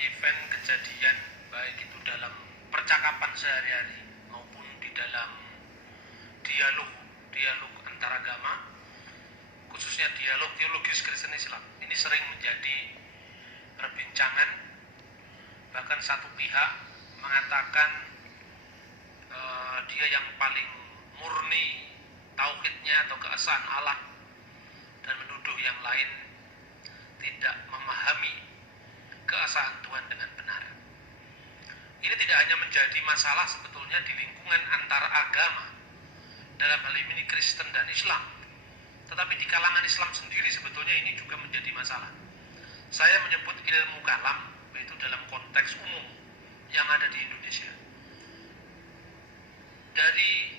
event kejadian, baik itu dalam percakapan sehari-hari maupun di dalam dialog antar agama, khususnya dialog teologis Kristen Islam. Ini sering menjadi perbincangan, bahkan satu pihak mengatakan dia yang paling murni tauhidnya atau keesaan Allah, dan menuduh yang lain tidak memahami keesaan Tuhan dengan benar. Ini tidak hanya menjadi masalah sebetulnya di lingkungan antara agama, dalam hal ini Kristen dan Islam, tetapi di kalangan Islam sendiri sebetulnya ini juga menjadi masalah. Saya menyebut ilmu kalam itu dalam konteks umum yang ada di Indonesia. Dari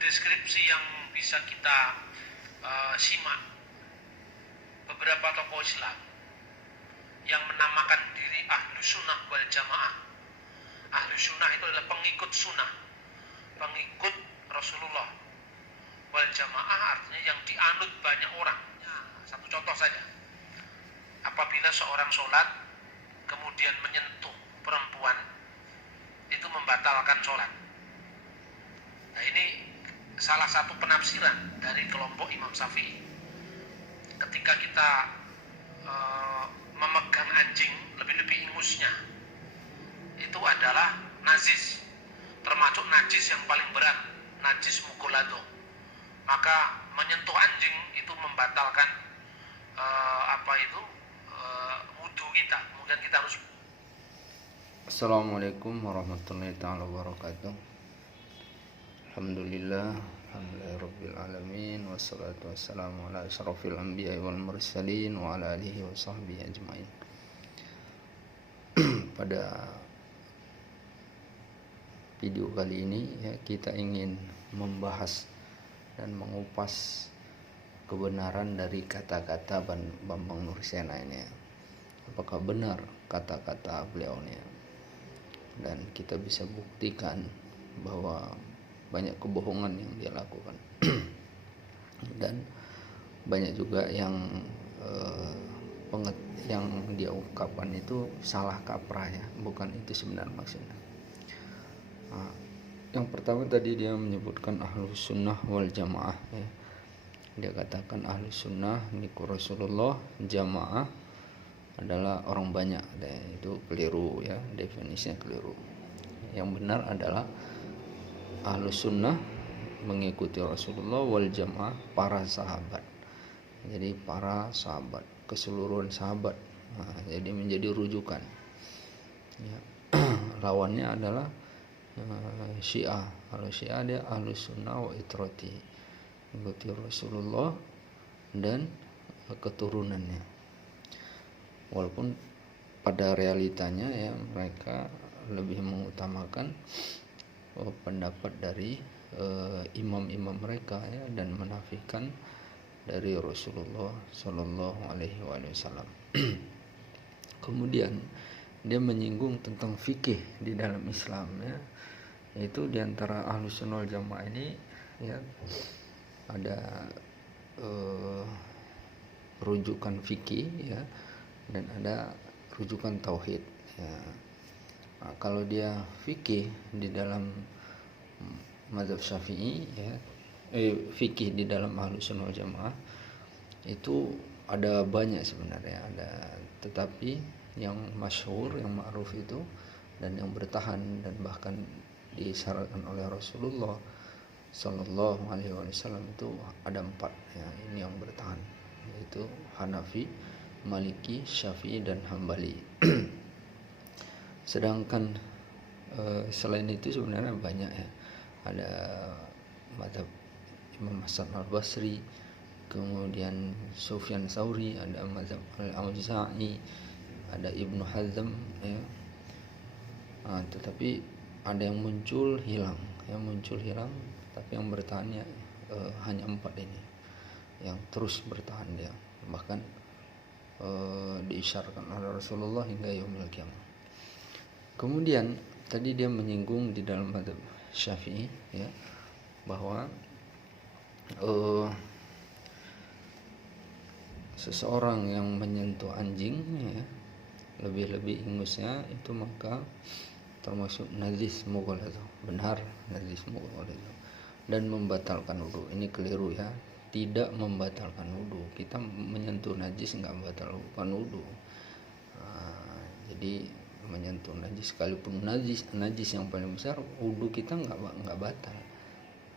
deskripsi yang bisa kita simak, beberapa tokoh Islam yang menamakan diri Ahlus Sunnah wal Jamaah. Ahlus Sunnah itu adalah pengikut sunnah, pengikut Rasulullah. Wal Jamaah artinya yang dianut banyak orang. Satu contoh saja, apabila seorang sholat kemudian menyentuh perempuan, itu membatalkan sholat. Nah, ini salah satu penafsiran dari kelompok Imam Syafi'i. Ketika kita memegang anjing, lebih-lebih ingusnya, itu adalah najis, termasuk najis yang paling berat, najis mughalladhah. Maka menyentuh anjing itu membatalkan wudu kita. Kemudian kita harus. Assalamualaikum warahmatullahi wabarakatuh. Alhamdulillah, alhamdulillahirabbil alamin, wassalatu wassalamu ala asyrafil anbiya'i wal mursalin wa ala alihi wa sahbihi ajmain. Pada video kali ini ya, kita ingin membahas dan mengupas kebenaran dari kata-kata Bambang Nursena ini. Apakah benar kata-kata beliau ini? Dan kita bisa buktikan bahwa banyak kebohongan yang dia lakukan dan banyak juga yang dia ungkapkan itu salah kaprah ya, bukan itu sebenarnya maksudnya. Yang pertama tadi dia menyebutkan Ahlus Sunnah wal Jamaah ya. Dia katakan Ahlus Sunnah niku Rasulullah, Jamaah adalah orang banyak. Dan itu keliru ya, definisinya keliru. Yang benar adalah Ahlus Sunnah mengikuti Rasulullah, wal Jamaah para sahabat. Jadi para sahabat, keseluruhan sahabat. Jadi menjadi rujukan ya. Lawannya adalah Syiah. Kalau Syiah dia Ahlus Sunnah wa itrati, mengikuti Rasulullah dan keturunannya. Walaupun pada realitanya ya mereka lebih mengutamakan pendapat dari imam-imam mereka ya, dan menafikan dari Rasulullah Shallallahu Alaihi Wasallam. Kemudian dia menyinggung tentang fikih di dalam Islam ya, yaitu diantara Ahlus Sunnah wal Jamaah ini ya ada rujukan fikih ya, dan ada rujukan tauhid ya. Nah, kalau dia fikih di dalam mazhab Syafi'i ya, fikih di dalam Ahlus Sunnah wal Jamaah itu ada banyak sebenarnya, tetapi yang masyhur, yang ma'ruf itu dan yang bertahan dan bahkan disyaratkan oleh Rasulullah Sallallahu Alaihi Wasallam itu ada 4 ya, ini yang bertahan, yaitu Hanafi, Maliki, Syafi'i dan Hambali. Sedangkan selain itu sebenarnya banyak ya, ada mazhab Imam Hasan al-Basri, kemudian Sufyan Tsauri, ada mazhab al-Auza'i, ada Ibnu Hazm ya. Tetapi ada yang muncul hilang, tapi yang bertahannya hanya 4 ini yang terus bertahan dia, bahkan diisyarkan oleh Rasulullah hingga yaumil qiyamah. Kemudian tadi dia menyinggung di dalam mazhab Syafi'i ya, bahwa seseorang yang menyentuh anjing ya, lebih-lebih ingusnya itu maka termasuk najis mughalladhah, benar najis mughalladhah, dan membatalkan wudu. Ini keliru ya, tidak membatalkan wudu. Kita menyentuh najis nggak membatalkan wudu. Jadi menyentuh najis, sekalipun najis yang paling besar, wudu kita nggak batal,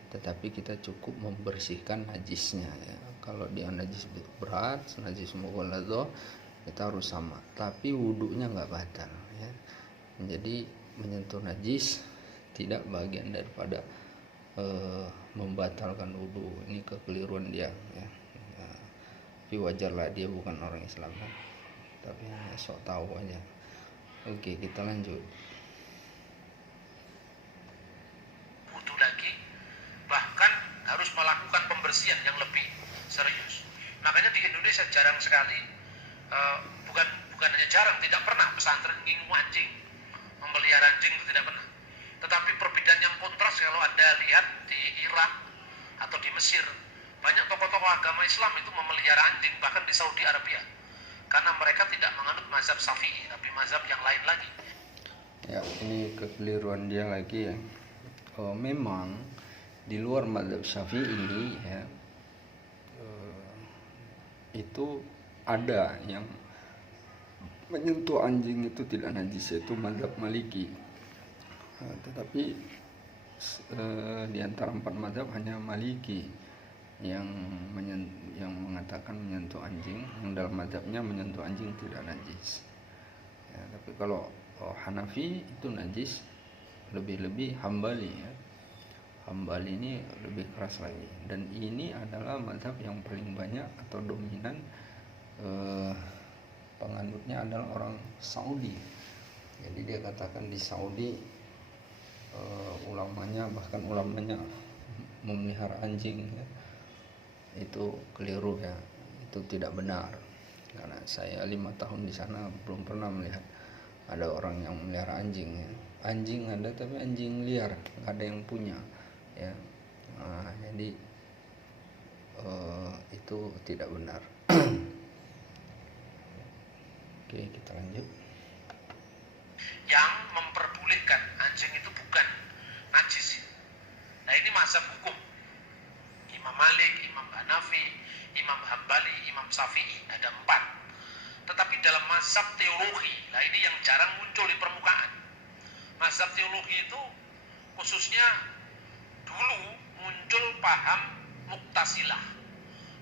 tetapi kita cukup membersihkan najisnya ya. Kalau dia najis berat, najis mughalladhah, kita harus sama, tapi wudunya nggak batal ya. Jadi menyentuh najis tidak bagian daripada membatalkan wudu. Ini kekeliruan dia ya. Tapi wajarlah, dia bukan orang Islam kan, tapi hanya sok tahu aja. Oke, kita lanjut. Wudu lagi, bahkan harus melakukan pembersihan yang lebih serius. Makanya di Indonesia jarang sekali, bukan hanya jarang, tidak pernah pesantren ngingu anjing, memelihara anjing itu tidak pernah. Tetapi perbedaan yang kontras kalau Anda lihat di Irak atau di Mesir, banyak tokoh-tokoh agama Islam itu memelihara anjing, bahkan di Saudi Arabia, karena mereka tidak menganut mazhab Syafi'i, tapi mazhab yang lain lagi. Ya, ini kekeliruan dia lagi ya. Memang di luar mazhab Syafi'i ya, itu ada yang menyentuh anjing itu tidak najis, yaitu mazhab Maliki. Tetapi di antara 4 mazhab hanya Maliki yang mengatakan menyentuh anjing, yang dalam mazhabnya menyentuh anjing tidak najis ya. Tapi kalau Hanafi itu najis, lebih-lebih Hambali ya. Hambali ini lebih keras lagi, dan ini adalah mazhab yang paling banyak atau dominan penganutnya adalah orang Saudi. Jadi dia katakan di Saudi ulamanya memelihara anjing ya. Itu keliru ya, itu tidak benar, karena saya 5 tahun di sana belum pernah melihat ada orang yang memelihara anjing ya. Anjing ada, tapi anjing liar, nggak ada yang punya ya. Jadi itu tidak benar. Oke, kita lanjut. Yang memperbolehkan anjing itu bukan najis. Nah, ini mazhab hukum Imam Malik, Imam Hanafi, Imam Hambali, Imam Syafi'i, ada 4. Tetapi dalam mazhab teologi, nah ini yang jarang muncul di permukaan. Mazhab teologi itu khususnya dulu muncul paham Mu'tazilah.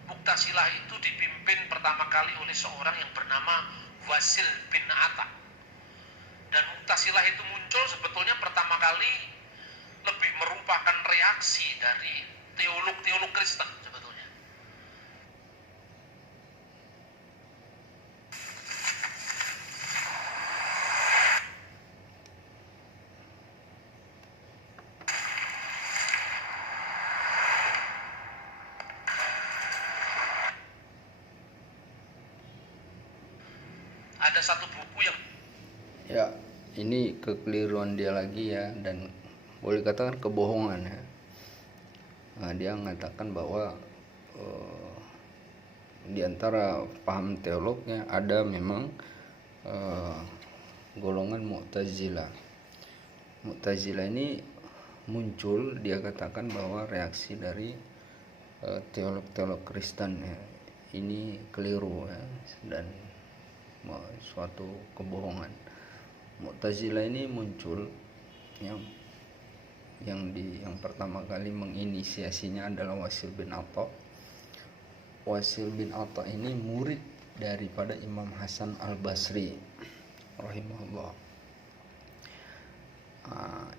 Mu'tazilah itu dipimpin pertama kali oleh seorang yang bernama Wasil bin Atta. Dan Mu'tazilah itu muncul sebetulnya pertama kali lebih merupakan reaksi dari teolog-teolog Kristen sebetulnya. Ada satu buku yang Ya, ini kekeliruan dia lagi ya, dan boleh katakan kebohongan ya. Dia mengatakan bahwa di antara paham teolognya ada memang golongan Mu'tazilah. Mu'tazilah ini muncul, dia katakan bahwa reaksi dari teolog-teolog Kristen ya. Ini keliru ya, dan suatu kebohongan. Mu'tazilah ini muncul yang pertama kali menginisiasinya adalah Wasil bin Atta. Wasil bin Atta ini murid daripada Imam Hasan Al-Basri rahimahullah.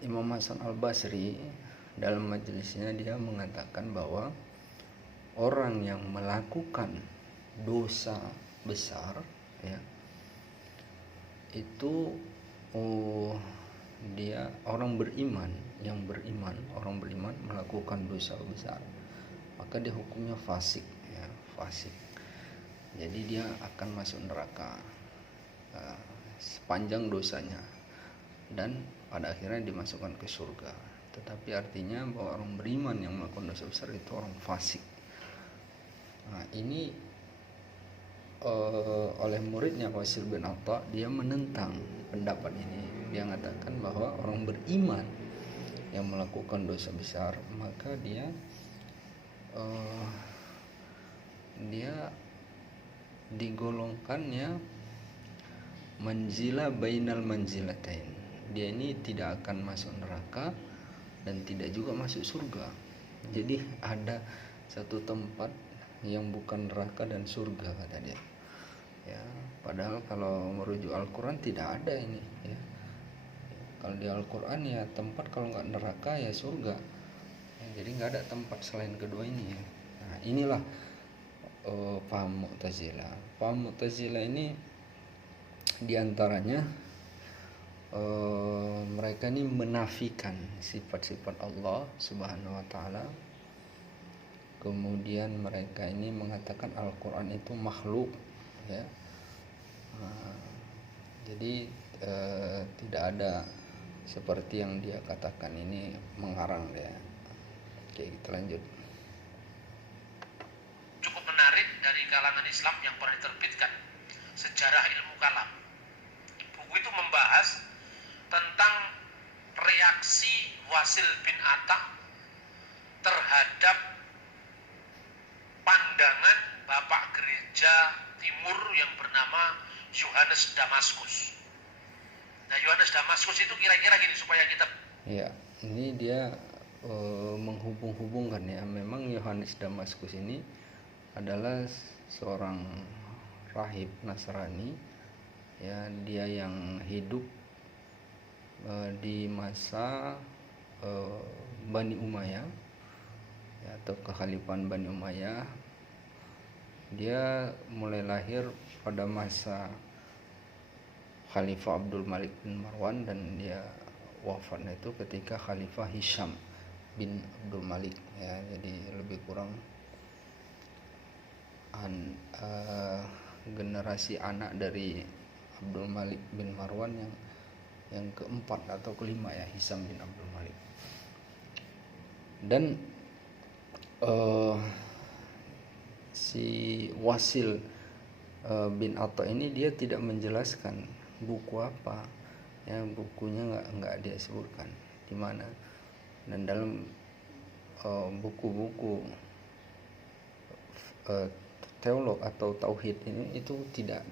Imam Hasan Al-Basri dalam majelisnya dia mengatakan bahwa orang yang melakukan dosa besar ya, itu dia orang beriman melakukan dosa besar, maka dia hukumnya fasik ya, fasik. Jadi dia akan masuk neraka sepanjang dosanya, dan pada akhirnya dimasukkan ke surga. Tetapi artinya bahwa orang beriman yang melakukan dosa besar itu orang fasik. Nah, ini oleh muridnya Wasil bin Atta, dia menentang pendapat ini. Dia mengatakan bahwa orang beriman yang melakukan dosa besar maka dia digolongkannya manzila bainal manzilatain. Dia ini tidak akan masuk neraka dan tidak juga masuk surga. Jadi ada satu tempat yang bukan neraka dan surga, kata dia. Ya, padahal kalau merujuk Al-Quran tidak ada ini. Ya. Kalau di Al-Quran ya tempat kalau nggak neraka ya surga. Ya, jadi nggak ada tempat selain kedua ini. Ya. Nah, inilah paham Mu'tazilah. Paham Mu'tazilah ini diantaranya mereka ini menafikan sifat-sifat Allah Subhanahu wa taala. Kemudian mereka ini mengatakan Al-Quran itu makhluk, ya. Jadi tidak ada seperti yang dia katakan ini mengarang dia. Oke, kita lanjut. Cukup menarik dari kalangan Islam yang pernah diterbitkan, Sejarah Ilmu Kalam. Buku itu membahas tentang reaksi Wasil bin Atta terhadap pandangan Bapak Gereja Timur yang bernama Yohanes Damaskus. Nah, Yohanes Damaskus itu kira-kira gini supaya kita... Ya, ini dia menghubung-hubungkan ya. Memang Yohanes Damaskus ini adalah seorang rahib Nasrani, ya. Dia yang hidup di masa Bani Umayyah, ya, atau kekhalifahan Bani Umayyah. Dia mulai lahir pada masa Khalifah Abdul Malik bin Marwan dan dia wafatnya itu ketika Khalifah Hisham bin Abdul Malik, ya. Jadi lebih kurang generasi anak dari Abdul Malik bin Marwan yang keempat atau kelima, ya, Hisham bin Abdul Malik. Dan si Wasil bin Atta ini dia tidak menjelaskan buku apa, ya, bukunya nggak dia sebutkan di mana. Dan dalam buku-buku teolog atau tauhid ini itu tidak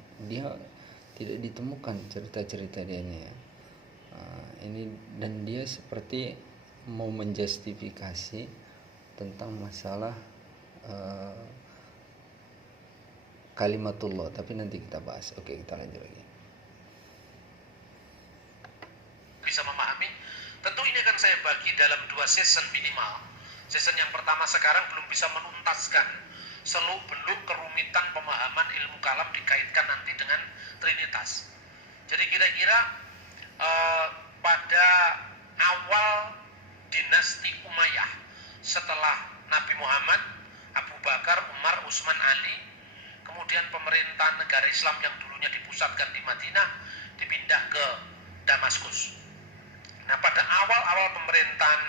ditemukan cerita-cerita dianya, ya. Ini dan dia seperti mau menjustifikasi tentang masalah kalimatullah, tapi nanti kita bahas. Oke, kita lanjut lagi. Bisa memahami. Tentu ini akan saya bagi dalam 2 season minimal. Season yang pertama sekarang belum bisa menuntaskan seluk-beluk kerumitan pemahaman ilmu kalam dikaitkan nanti dengan Trinitas. Jadi kira-kira pada awal dinasti Umayyah setelah Nabi Muhammad, Abu Bakar, Umar, Utsman, Ali, kemudian pemerintahan negara Islam yang dulunya dipusatkan di Madinah dipindah ke Damaskus. Nah, pada awal-awal pemerintahan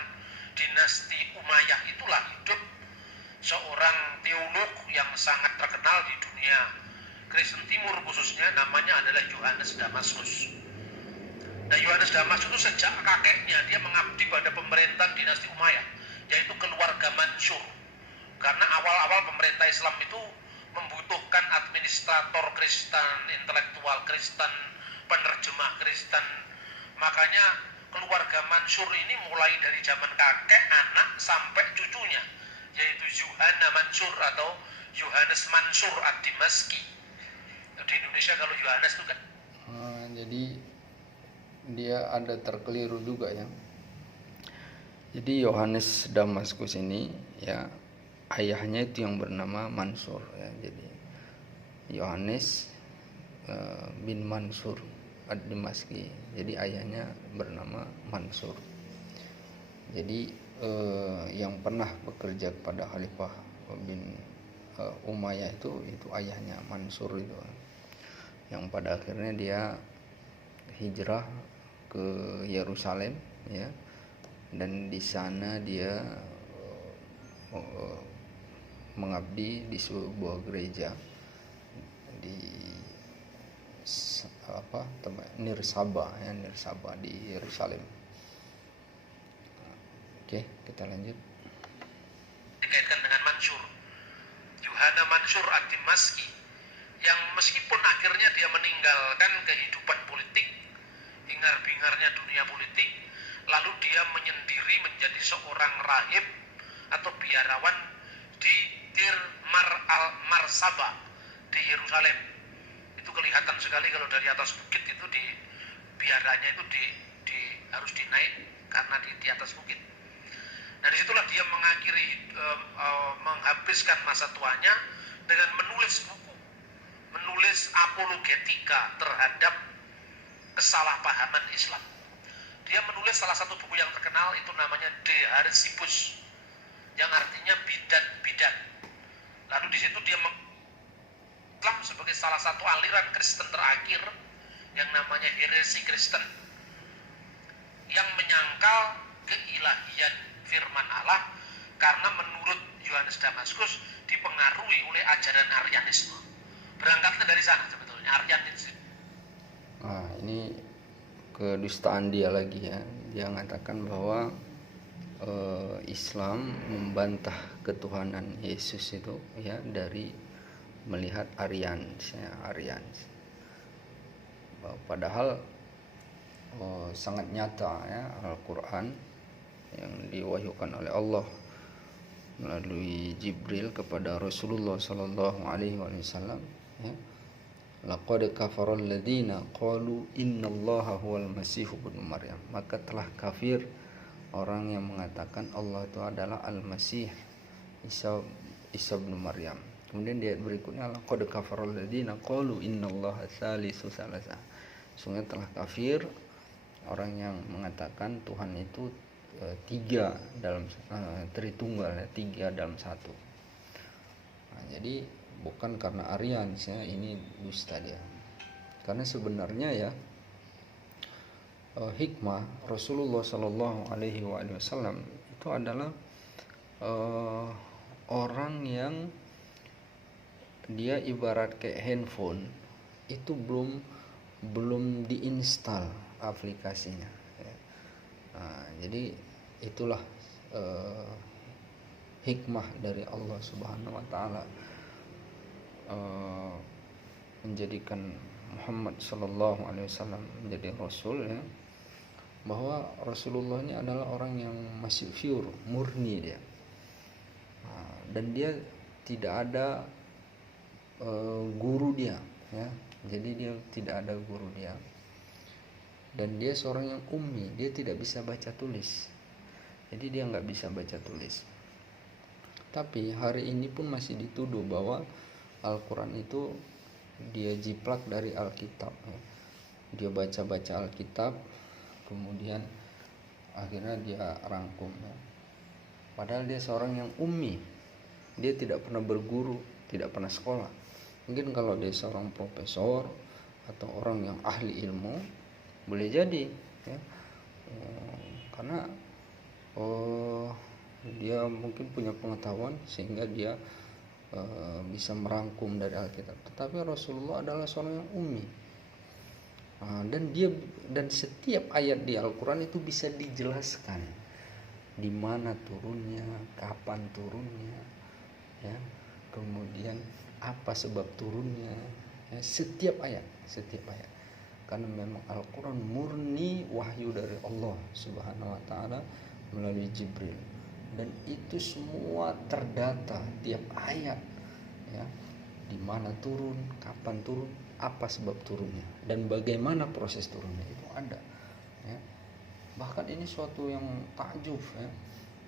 dinasti Umayyah itulah hidup seorang teolog yang sangat terkenal di dunia Kristen Timur khususnya, namanya adalah Yohanes Damaskus. Nah, Yohanes Damaskus itu sejak kakeknya dia mengabdi pada pemerintahan dinasti Umayyah, yaitu keluarga Mansur. Karena awal-awal pemerintah Islam itu membutuhkan administrator Kristen, intelektual Kristen, penerjemah Kristen. Makanya keluarga Mansur ini mulai dari zaman kakek, anak, sampai cucunya, yaitu Yohana Mansur atau Yohanes Mansur ad-Dimaski. Di Indonesia kalau Yohanes itu kan. Jadi dia ada terkeliru juga, ya. Jadi Yohanes Damaskus ini, ya, ayahnya itu yang bernama Mansur, ya. Jadi Yohanes bin Mansur ad-Dimaski. Jadi ayahnya bernama Mansur. Jadi yang pernah bekerja kepada Khalifah bin Umayyah itu ayahnya Mansur itu, yang pada akhirnya dia hijrah ke Yerusalem, ya, dan di sana dia mengabdi di sebuah gereja di Nirsaba ya, Nirsaba di Yerusalem. Oke, kita lanjut. Dikaitkan dengan Mansur, Yuhana Mansur ad-Dimashqi, yang meskipun akhirnya dia meninggalkan kehidupan politik, hingar-bingarnya dunia politik, lalu dia menyendiri menjadi seorang rahib atau biarawan di Dir Marsaba di Yerusalem. Itu kelihatan sekali kalau dari atas bukit itu di biaranya itu harus dinaik karena di atas bukit. Nah, disitulah dia mengakhiri menghabiskan masa tuanya dengan menulis buku, menulis apologetika terhadap kesalahpahaman Islam. Dia menulis salah satu buku yang terkenal itu namanya De Harsibus, yang artinya bidat. Lalu di situ dia Islam sebagai salah satu aliran Kristen terakhir yang namanya heresi Kristen, yang menyangkal keilahian firman Allah karena menurut Yohanes Damaskus dipengaruhi oleh ajaran Aryanisme. Berangkatnya dari sana sebetulnya, Aryanisme. Nah, ini kedustaan dia lagi ya. Dia mengatakan bahwa Islam membantah ketuhanan Yesus itu ya dari melihat Aryans. Padahal sangat nyata ya, Al-Quran yang diwahyukan oleh Allah melalui Jibril kepada Rasulullah sallallahu alaihi wasallam ya. Laqad kafaral ladzina qalu innallaha huwal masih ibnu Maryam. Maka telah kafir orang yang mengatakan Allah itu adalah Al-Masih Isa bin Maryam. Kemudian di ayat berikutnya laqad kafaral ladzina qalu innallaha salisu salasa. Sungguh telah kafir orang yang mengatakan Tuhan itu tiga dalam Tritunggal ya, tiga dalam satu. Nah, jadi bukan karena Aryans ya, ini dusta dia. Karena sebenarnya ya hikmah Rasulullah Shallallahu Alaihi Wasallam itu adalah orang yang dia ibarat kayak handphone itu belum diinstal aplikasinya ya. Nah, jadi itulah hikmah dari Allah Subhanahu wa taala menjadikan Muhammad sallallahu alaihi wasallam menjadi rasul ya, bahwa Rasulullah ini adalah orang yang masih pure, murni dia. Dan dia tidak ada guru dia ya. Jadi dia tidak ada guru dia. Dan dia seorang yang ummi, dia tidak bisa baca tulis. Jadi dia nggak bisa baca tulis. Tapi hari ini pun masih dituduh bahwa Al-Quran itu dia jiplak dari Alkitab ya. Dia baca-baca Alkitab, kemudian akhirnya dia rangkum ya. Padahal dia seorang yang ummi, dia tidak pernah berguru, tidak pernah sekolah. Mungkin kalau dia seorang profesor atau orang yang ahli ilmu boleh jadi ya. Karena dia mungkin punya pengetahuan sehingga dia bisa merangkum dari Alkitab. Tetapi Rasulullah adalah seorang yang ummi, dan setiap ayat di Al-Quran itu bisa dijelaskan di mana turunnya, kapan turunnya ya, kemudian apa sebab turunnya ya, setiap ayat karena memang Al-Quran murni wahyu dari Allah Subhanahu wa taala melalui Jibril, dan itu semua terdata tiap ayat ya, di mana turun, kapan turun, apa sebab turunnya, dan bagaimana proses turunnya itu ada ya. Bahkan ini suatu yang takjub ya,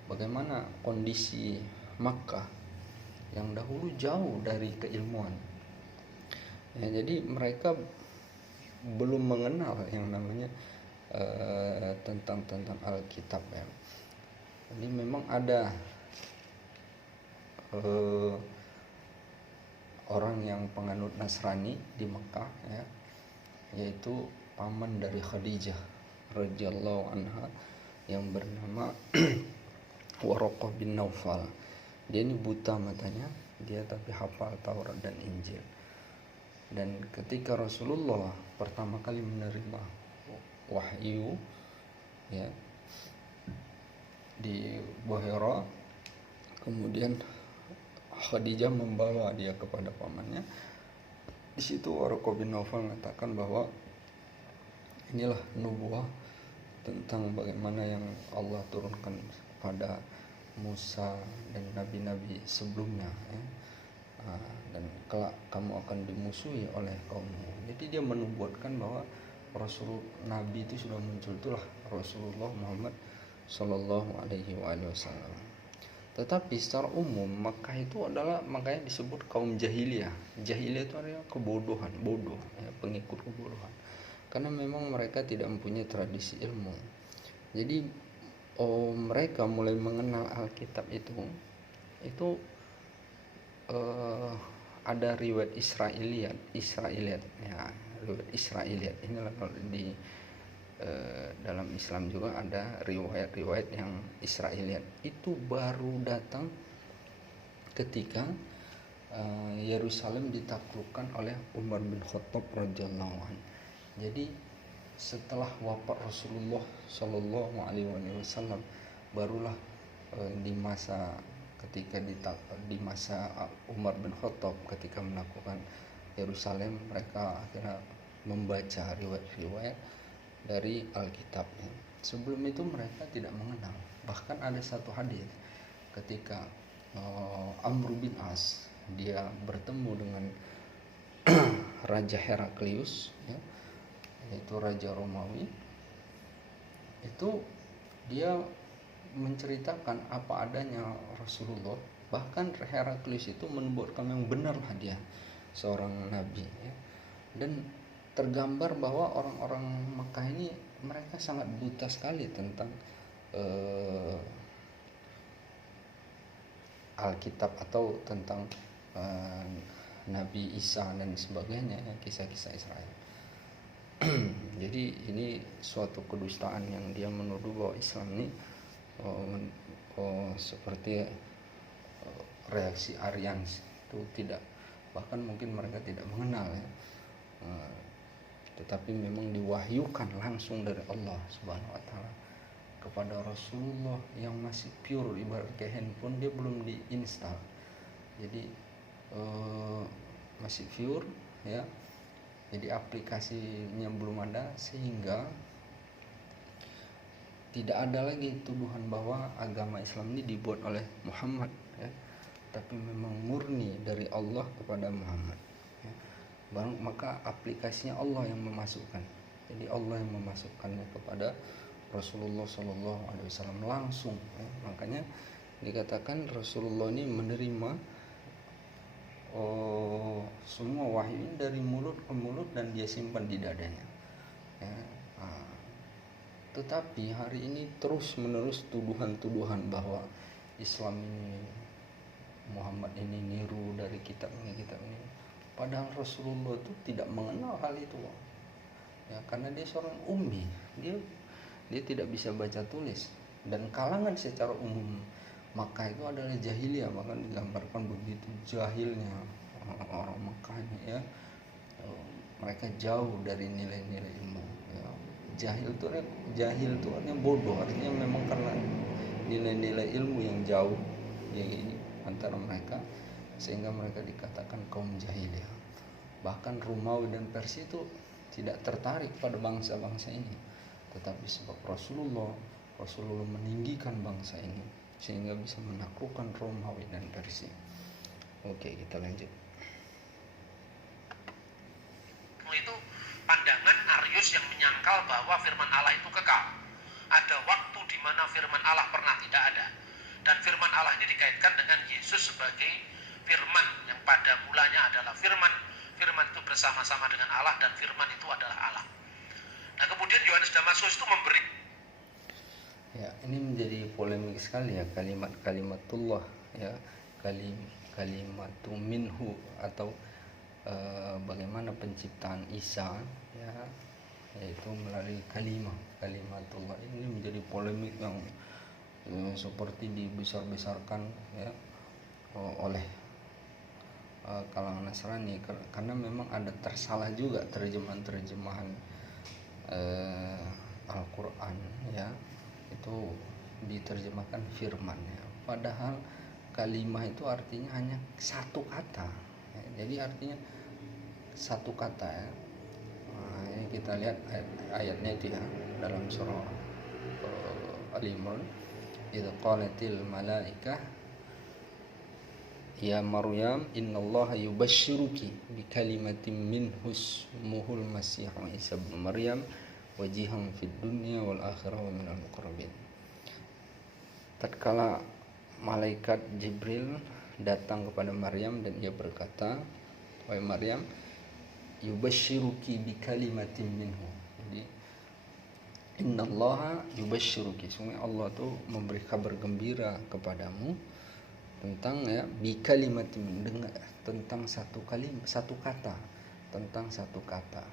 bagaimana kondisi Makkah yang dahulu jauh dari keilmuan ya, jadi mereka belum mengenal yang namanya tentang Alkitab ya. Jadi memang ada orang yang penganut Nasrani di Mekah ya, yaitu paman dari Khadijah radhiyallahu anha yang bernama Waraqah bin Naufal. Dia ini buta matanya, dia tapi hafal Taurat dan Injil. Dan ketika Rasulullah pertama kali menerima wahyu ya di Buhaira, kemudian Khadijah membawa dia kepada pamannya. Di situ Waraqah bin Naufal mengatakan bahwa inilah nubuah tentang bagaimana yang Allah turunkan pada Musa dan nabi-nabi sebelumnya ya. Dan kelak kamu akan dimusuhi oleh kaummu. Jadi dia menubuatkan bahwa Rasul Nabi itu sudah muncul, itulah Rasulullah Muhammad Sallallahu Alaihi Wasallam. Tetapi secara umum Makkah itu adalah, makanya disebut kaum jahiliyah. Jahiliyah itu adalah kebodohan, bodoh, ya, pengikut kebodohan. Karena memang mereka tidak mempunyai tradisi ilmu. Jadi mereka mulai mengenal Alkitab itu ada riwayat Israiliyat ya, riwayat Israiliyat inilah kalau di dalam Islam juga ada riwayat-riwayat yang Israiliyat. Itu baru datang ketika Yerusalem ditaklukkan oleh Umar bin Khattab radhiyallahu anhu. Jadi setelah wafat Rasulullah Shallallahu Alaihi Wasallam barulah di masa Umar bin Khattab ketika menaklukkan Yerusalem, mereka akhirnya membaca riwayat-riwayat dari Alkitab. Sebelum itu mereka tidak mengenal. Bahkan ada satu hadis ketika Amr bin As dia bertemu dengan Raja Heraklius ya, yaitu Raja Romawi, itu dia menceritakan apa adanya Rasulullah. Bahkan Heraklius itu menubuatkan yang benarlah dia seorang nabi ya. Dan tergambar bahwa orang-orang Makkah ini mereka sangat buta sekali tentang Alkitab atau tentang Nabi Isa dan sebagainya, kisah-kisah Israel. Jadi ini suatu kedustaan yang dia menuduh bahwa Islam ini seperti reaksi Aryans itu tidak, bahkan mungkin mereka tidak mengenal ya. Tetapi memang diwahyukan langsung dari Allah Subhanahu wa taala kepada Rasulullah yang masih pure, ibarat kayak handphone dia belum diinstal. Jadi masih pure ya. Jadi aplikasinya belum ada, sehingga tidak ada lagi tuduhan bahwa agama Islam ini dibuat oleh Muhammad ya. Tapi memang murni dari Allah kepada Muhammad. Maka aplikasinya Allah yang memasukkan. Jadi Allah yang memasukkannya kepada Rasulullah SAW langsung ya. Makanya dikatakan Rasulullah ini menerima semua wahyu ini dari mulut ke mulut dan dia simpan di dadanya ya. Tetapi hari ini terus menerus tuduhan-tuduhan bahwa Islam ini, Muhammad ini niru dari kitab ini. Padahal Rasulullah itu tidak mengenal hal itu ya, karena dia seorang ummi, dia tidak bisa baca tulis. Dan kalangan secara umum Makkah itu adalah jahiliyah, bahkan digambarkan begitu jahilnya orang Makkah ini ya. Mereka jauh dari nilai-nilai ilmu ya. Jahil itu artinya bodoh, artinya memang karena nilai-nilai ilmu yang jauh antara mereka, sehingga mereka dikatakan kaum jahiliyah. Bahkan Romawi dan Persia itu tidak tertarik pada bangsa-bangsa ini, tetapi sebab Rasulullah meninggikan bangsa ini sehingga bisa menaklukkan Romawi dan Persia. Oke, kita lanjut. Itu pandangan Aryus yang menyangkal bahwa firman Allah itu kekal. Ada waktu di mana firman Allah pernah tidak ada, dan firman Allah ini dikaitkan dengan Yesus sebagai firman yang pada mulanya adalah firman itu bersama-sama dengan Allah, dan firman itu adalah Allah. Nah kemudian Yohanes Damasus itu memberi ya, ini menjadi polemik sekali ya, kalimatullah ya, kalimatu minhu, atau bagaimana penciptaan Isa ya, yaitu melalui kalimatullah. Ini menjadi polemik yang seperti dibesar-besarkan ya oleh kalangan Nasrani, karena memang ada tersalah juga terjemahan Al-Quran ya, itu diterjemahkan firman ya, padahal kalimah itu artinya hanya satu kata ya, jadi artinya satu kata ya. Nah, ini kita lihat ayatnya itu ya, dalam surah Al-Imran, idza qalatil malaikah ya Maryam innallaha yubashshiruki bikalimatin minhu ismuhul masih Isa ibn Maryam wajihan fid dunya wal akhirah wa minal muqarrabin. Tatkala malaikat Jibril datang kepada Maryam dan ia berkata, wahai Maryam, yubashshiruki bikalimatin minhu. Jadi innallaha yubashshiruki, sungguh Allah tuh memberi kabar gembira kepadamu tentang ya bikalimatin, dengan tentang satu kalimat, satu kata, tentang satu kata.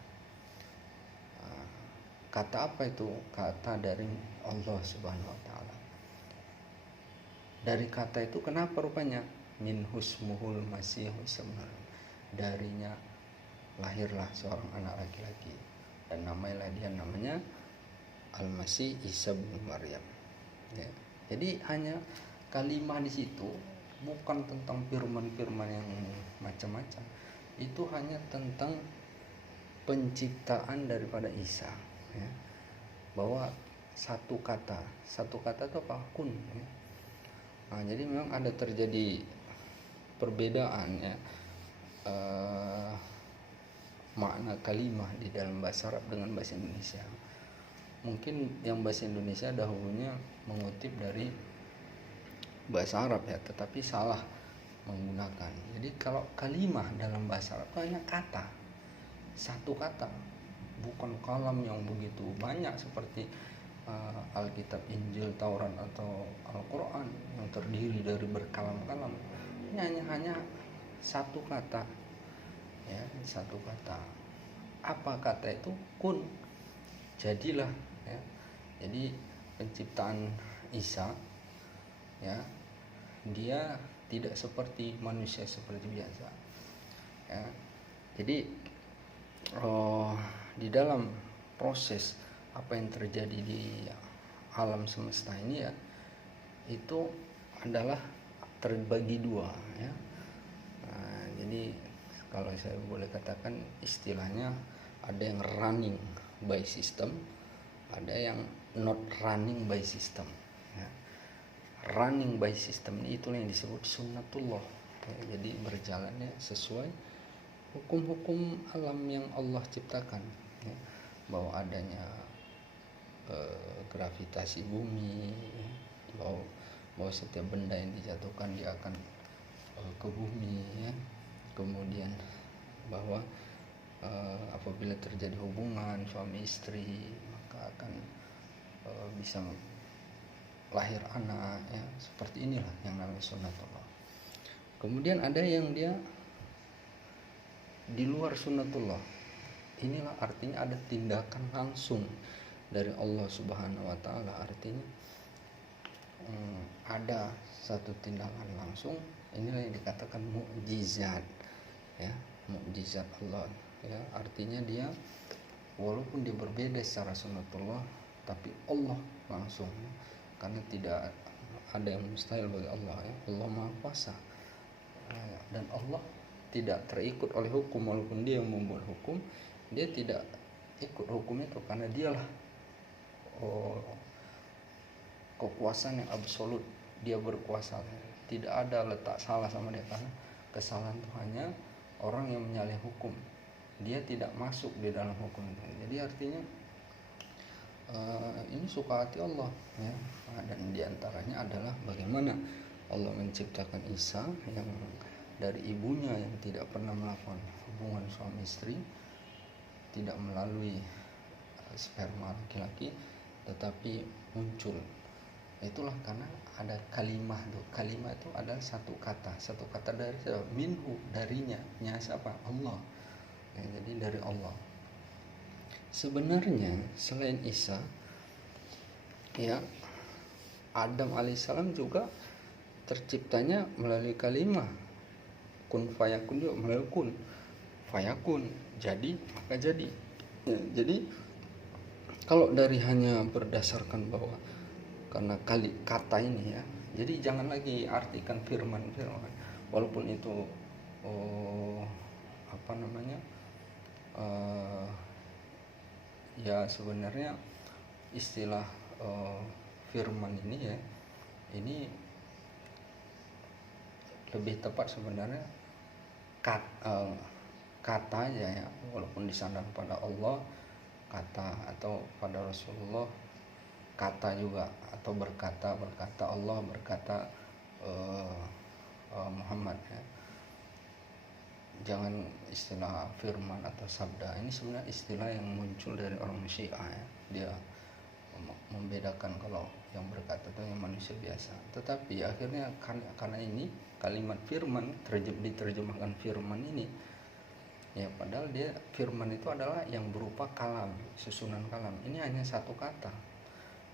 Kata apa itu? Kata dari Allah Subhanahu wa taala. Dari kata itu kenapa rupanya min husmuhul masih darinya lahirlah seorang anak laki-laki dan namanya Al-Masih Isa bin Maryam ya. Jadi hanya kalimah di situ bukan tentang firman-firman yang macam-macam, itu hanya tentang penciptaan daripada Isa ya. Bahwa satu kata itu apa? Kun ya. Nah, jadi memang ada terjadi perbedaan ya, makna kalimah di dalam bahasa Arab dengan bahasa Indonesia. Mungkin yang bahasa Indonesia dahulunya mengutip dari bahasa Arab ya, tetapi salah menggunakan. Jadi kalau kalimah dalam bahasa Arab itu hanya kata, satu kata, bukan kalam yang begitu banyak seperti Alkitab, Injil, Taurat atau Al-Quran yang terdiri dari berkalam-kalam. Ini hanya satu kata ya, satu kata. Apa kata itu? Kun, jadilah ya. Jadi penciptaan Isa ya, dia tidak seperti manusia seperti biasa ya. Jadi di dalam proses apa yang terjadi di alam semesta ini ya, itu adalah terbagi dua ya. Nah, jadi kalau saya boleh katakan istilahnya ada yang running by system, ada yang not running by system ya. Running by system ini itulah yang disebut sunnatullah ya, jadi berjalannya sesuai hukum-hukum alam yang Allah ciptakan ya. Bahwa adanya gravitasi bumi ya. Bahwa setiap benda yang dijatuhkan dia akan ke bumi ya. Kemudian bahwa apabila terjadi hubungan suami istri maka akan bisa lahir anak ya. Seperti inilah yang namanya sunnatullah. Kemudian ada yang dia di luar sunnatullah. Inilah artinya ada tindakan langsung dari Allah Subhanahu wa taala, artinya ada satu tindakan langsung, inilah yang dikatakan mukjizat ya, mukjizat Allah ya. Artinya dia walaupun dia berbeda secara sunnatullah, tapi Allah langsung, karena tidak ada yang mustahil bagi Allah ya. Allah Maha Kuasa dan Allah tidak terikut oleh hukum, walaupun dia yang membuat hukum, dia tidak ikut hukum itu karena dialah kekuasaan yang absolut, dia berkuasa, tidak ada letak salah sama dia, karena kesalahan itu hanya orang yang menyalahi hukum, dia tidak masuk di dalam hukum itu. Jadi artinya ini suka hati Allah ya. Dan diantaranya adalah bagaimana Allah menciptakan Isa yang dari ibunya yang tidak pernah melakukan hubungan suami istri, tidak melalui sperma laki-laki, tetapi muncul. Itulah karena ada kalimah tuh. Kalimah itu adalah satu kata dari minhu, darinya, nya siapa? Allah ya, jadi dari Allah. Sebenarnya selain Isa ya, Adam alaihissalam juga terciptanya melalui kalimah kun fayakun juga melalui kun fayakun, jadi maka jadi. Ya, jadi kalau dari hanya berdasarkan bahwa karena kata ini ya, jadi jangan lagi artikan firman walaupun itu ya sebenarnya istilah firman ini ya, ini lebih tepat sebenarnya kata aja ya, walaupun disandar pada Allah kata, atau pada Rasulullah kata juga, atau berkata Allah, berkata Muhammad ya. Jangan istilah firman atau sabda, ini sebenarnya istilah yang muncul dari orang Syiah ya. Dia membedakan kalau yang berkata itu yang manusia biasa, tetapi akhirnya karena ini kalimat firman diterjemahkan firman ini ya, padahal dia firman itu adalah yang berupa kalam, susunan kalam. Ini hanya satu kata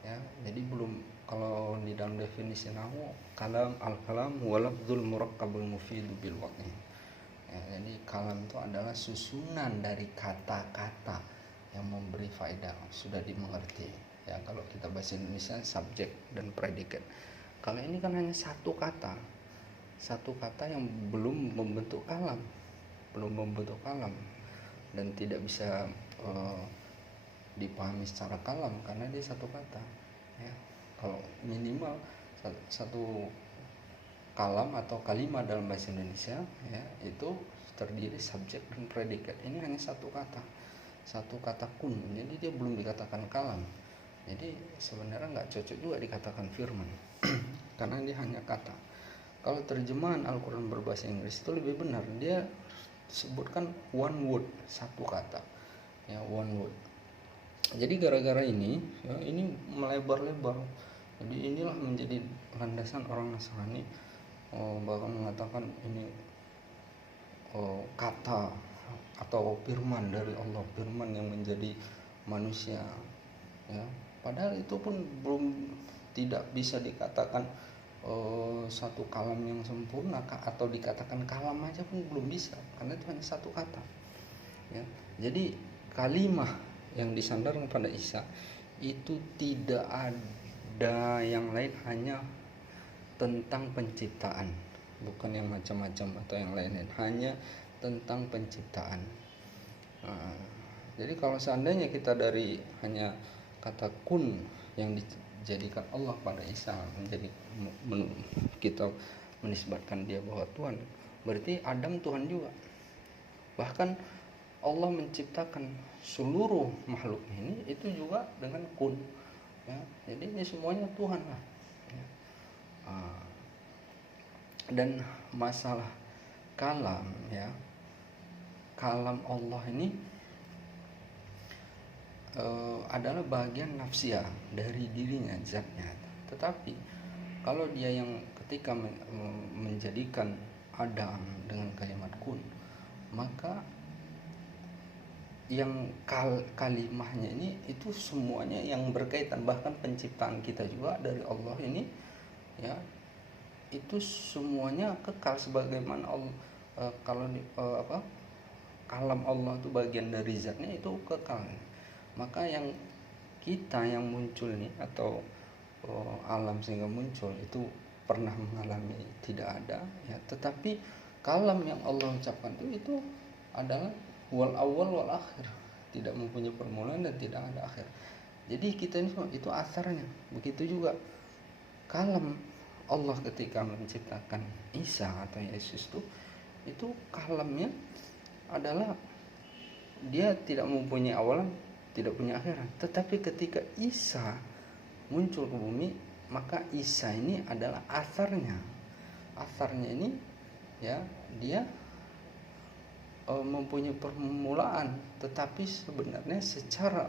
ya, jadi belum, kalau di dalam definisi nahwu kalam al-kalam walafdzul murakkabul mufidu bil waqi ya, jadi kalam itu adalah susunan dari kata-kata yang memberi faedah, sudah dimengerti ya. Kalau kita bahasa Indonesia subjek dan predikat. Kalau ini kan hanya satu kata yang belum membentuk kalam dan tidak bisa dipahami secara kalam karena dia satu kata ya. Kalau minimal satu kalam atau kalimat dalam bahasa Indonesia ya, itu terdiri subjek dan predikat. Ini hanya satu kata kun, jadi dia belum dikatakan kalam. Jadi sebenarnya nggak cocok juga dikatakan firman karena dia hanya kata. Kalau terjemahan Al-Quran berbahasa Inggris itu lebih benar, dia sebutkan one word, satu kata ya, one word. Jadi gara-gara ini ya, ini melebar-lebar. Jadi inilah menjadi landasan orang Nasrani bahkan mengatakan ini kata atau firman dari Allah, firman yang menjadi manusia ya. Padahal itu pun belum, tidak bisa dikatakan satu kalam yang sempurna, atau dikatakan kalam aja pun belum bisa, karena itu hanya satu kata ya. Jadi kalimah yang disandarkan pada Isa itu tidak ada yang lain, hanya tentang penciptaan, bukan yang macam-macam atau yang lain-lain, hanya tentang penciptaan. Jadi kalau seandainya kita dari hanya kata kun yang dijadikan Allah pada Isa, menjadi kita menisbatkan dia bahwa Tuhan, berarti Adam Tuhan juga. Bahkan Allah menciptakan seluruh makhluk ini itu juga dengan kun ya. Jadi ini semuanya Tuhan lah ya. Dan masalah kalam ya, kalam Allah ini adalah bagian nafsiyah dari dirinya, zatnya. Tetapi kalau dia yang ketika menjadikan Adam dengan kalimat kun, maka yang kalimahnya ini itu semuanya yang berkaitan, bahkan penciptaan kita juga dari Allah ini ya, itu semuanya kekal sebagaimana Allah. Kalam Allah itu bagian dari zatnya, itu kekal. Maka yang kita yang muncul nih, atau alam sehingga muncul itu pernah mengalami tidak ada ya, tetapi kalam yang Allah ucapkan itu adalah wal awal wal akhir, tidak mempunyai permulaan dan tidak ada akhir. Jadi kita ini itu asarnya. Begitu juga kalam Allah ketika menciptakan Isa atau Yesus itu kalamnya adalah dia tidak mempunyai awalan, tidak punya akhiran. Tetapi ketika Isa muncul ke bumi, maka Isa ini adalah asarnya. Asarnya ini ya, dia mempunyai permulaan, tetapi sebenarnya secara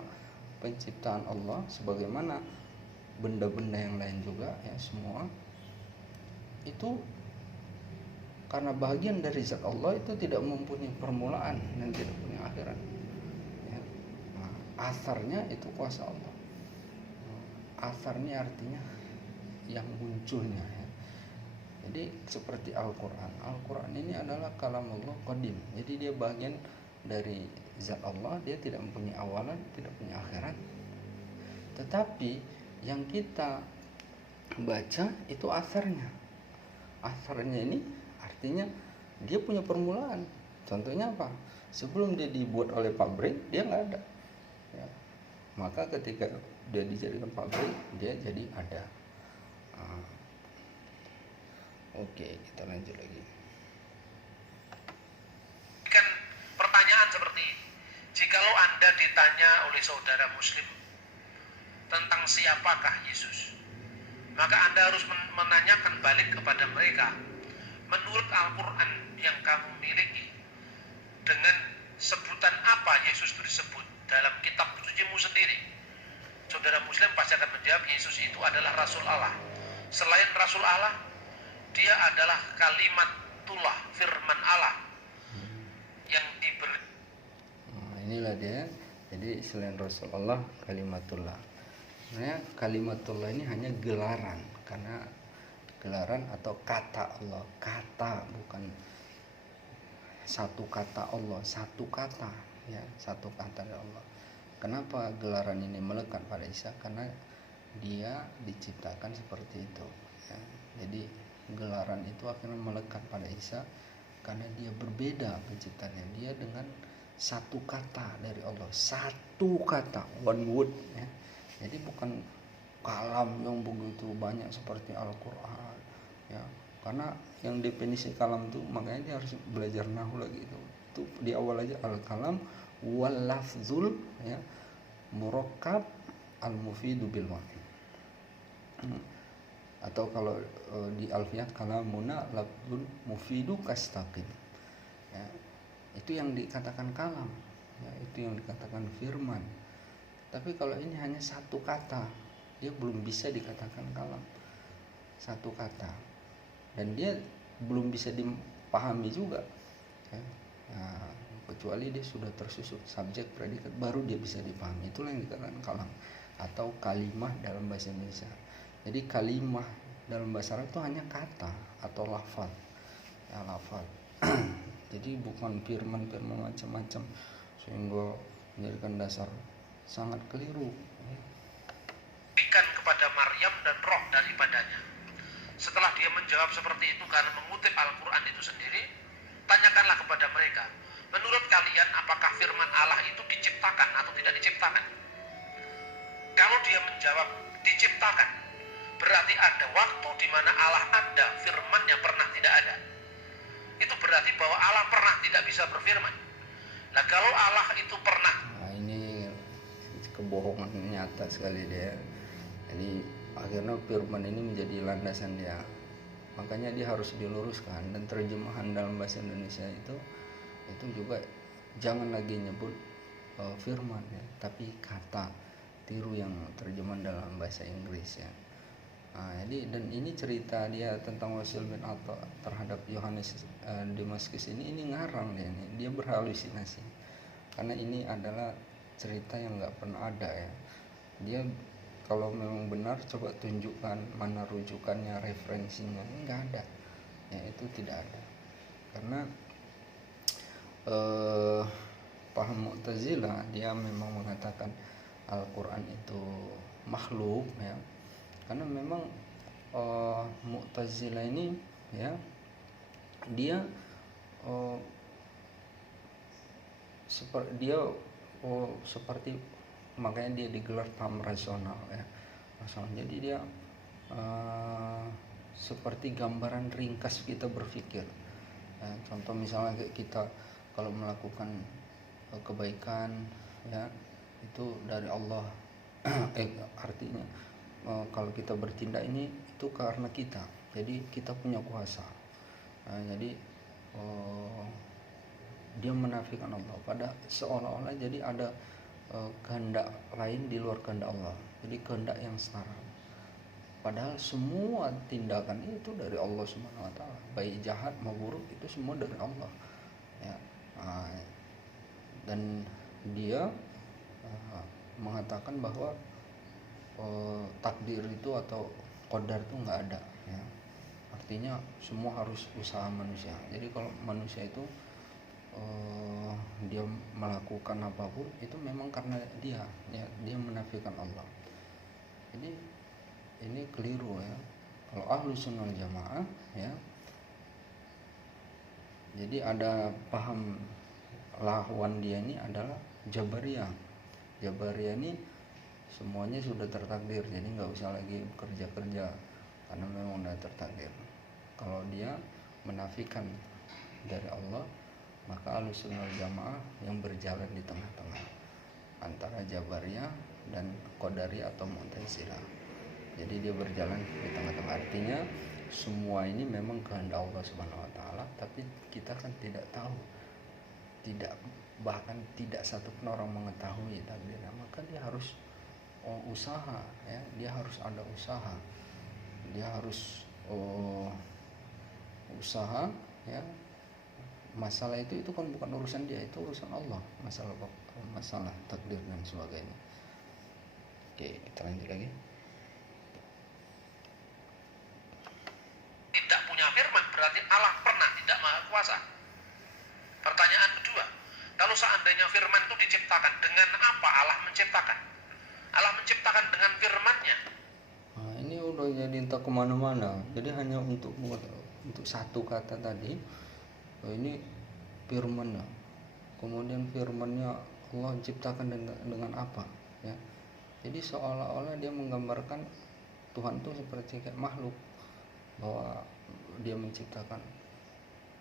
penciptaan Allah, sebagaimana benda-benda yang lain juga ya, semua itu karena bagian dari zat Allah itu tidak mempunyai permulaan dan tidak punya akhirat ya. Nah, asarnya itu kuasa Allah. Asarnya artinya yang munculnya ya. Jadi seperti Al-Quran. Al-Quran ini adalah kalamullah qadim. Jadi dia bagian dari zat Allah, dia tidak mempunyai awalan, tidak punya akhirat. Tetapi yang kita baca itu asarnya. Asarnya ini artinya dia punya permulaan. Contohnya apa? Sebelum dia dibuat oleh pabrik, dia nggak ada. Ya. Maka ketika dia dijadikan pabrik, dia jadi ada. Oke, kita lanjut lagi. Kan pertanyaan seperti ini. Jikalau Anda ditanya oleh saudara muslim tentang siapakah Yesus, maka Anda harus menanyakan balik kepada mereka, menurut Al-Quran yang kamu miliki, dengan sebutan apa Yesus disebut dalam kitab sucimu sendiri? Saudara muslim pasti akan menjawab, Yesus itu adalah Rasul Allah. Selain Rasul Allah, dia adalah kalimatullah, firman Allah yang diberi. Inilah dia. Jadi selain Rasulullah, kalimatullah. Sebenarnya kalimatullah ini hanya gelaran, karena gelaran atau kata Allah, kata, bukan satu kata Allah, satu kata, ya, satu kata dari Allah. Kenapa gelaran ini melekat pada Isa? Karena dia diciptakan seperti itu, ya. Jadi gelaran itu akhirnya melekat pada Isa karena dia berbeda penciptanya. Dia dengan satu kata dari Allah, satu kata, one word, ya. Jadi bukan kalam yang begitu banyak seperti Al-Quran, ya. Karena yang definisi kalam itu, makanya dia harus belajar nahwu lagi itu di awal aja, al-kalam wal lafzul, ya, murakkab al-mufidu bil ma'na. Atau kalau di alfiyah kalamuna lafzul mufidu kastaqim, ya, itu yang dikatakan kalam, ya, itu yang dikatakan firman. Tapi kalau ini hanya satu kata, dia belum bisa dikatakan kalam, satu kata, dan dia belum bisa dipahami juga, ya. Nah, kecuali dia sudah tersusun subjek predikat, baru dia bisa dipahami. Itulah yang dikatakan kalam atau kalimah dalam bahasa Indonesia. Jadi kalimah dalam bahasa Arab itu hanya kata atau lafaz, ya, lafaz. Jadi bukan firman-firman macam-macam, sehingga menjadikan dasar sangat keliru. Berikan kepada Maryam dan roh daripadanya. Setelah dia menjawab seperti itu karena mengutip Al-Quran itu sendiri, tanyakanlah kepada mereka, menurut kalian apakah firman Allah itu diciptakan atau tidak diciptakan? Kalau dia menjawab diciptakan, berarti ada waktu di mana Allah ada, firman-Nya pernah tidak ada. Itu berarti bahwa Allah pernah tidak bisa berfirman. Nah, kalau Allah itu pernah, nah, ini kebohongan nyata sekali dia. Jadi akhirnya firman ini menjadi landasan dia. Makanya dia harus diluruskan, dan terjemahan dalam bahasa Indonesia itu juga jangan lagi nyebut firman, ya, tapi kata. Tiru yang terjemahan dalam bahasa Inggris, ya. Nah, jadi dan ini cerita dia tentang Wasil bin Atha terhadap Yohanes Damaskus ini ngarang dia berhalusinasi, karena ini adalah cerita yang nggak pernah ada, ya. Dia kalau memang benar coba tunjukkan mana rujukannya, referensinya, nggak ada, ya, itu tidak ada. Karena paham Mu'tazilah dia memang mengatakan Al-Quran itu makhluk, ya. Karena memang Mu'tazilah ini, ya, dia seperti makanya dia digelar paham rasional, ya, rasional. Jadi dia seperti gambaran ringkas kita berpikir, ya. Contoh misalnya kayak kita kalau melakukan kebaikan, ya, itu dari Allah. Artinya kalau kita bertindak ini itu karena kita, jadi kita punya kuasa. Nah, jadi dia menafikan Allah pada seolah-olah jadi ada kehendak lain di luar kehendak Allah, jadi kehendak yang setara. Padahal semua tindakan itu dari Allah Subhanahu wa taala, baik jahat maupun buruk itu semua dari Allah, ya. Dan dia mengatakan bahwa takdir itu atau qadar itu nggak ada, ya. artinya semua harus usaha manusia. Jadi kalau manusia itu dia melakukan apapun itu memang karena dia menafikan Allah. Jadi ini keliru ya. Kalau ahlu sunnah jamaah ya, jadi ada paham lawan dia ini adalah Jabariyah. Jabariyah ini semuanya sudah tertakdir, jadi nggak usah lagi kerja karena memang udah tertakdir. Kalau dia menafikan dari Allah, maka Ahlussunnah wal Jamaah yang berjalan di tengah-tengah antara Jabariyah dan Qadariyah atau Mu'tazilah. Jadi dia berjalan di tengah-tengah, artinya semua ini memang kehendak Allah Subhanahu wa taala, tapi kita kan tidak tahu, bahkan tidak satu pun orang mengetahui takdirnya. Maka dia harus usaha ya, dia harus ada usaha, dia harus usaha ya. Masalah itu kan bukan urusan dia, itu urusan Allah, masalah takdir dan sebagainya. Oke, kita lanjut lagi. Tidak punya firman berarti Allah pernah tidak maha kuasa. Pertanyaan kedua, kalau seandainya firman itu diciptakan, dengan apa Allah menciptakan? Allah menciptakan dengan firman-Nya. Nah, ini udah jadi entah kemana-mana. Jadi hanya untuk satu kata tadi, ini firman-Nya. Kemudian firman-Nya Allah ciptakan dengan apa? Ya. Jadi seolah-olah dia menggambarkan Tuhan itu seperti kayak makhluk, bahwa dia menciptakan.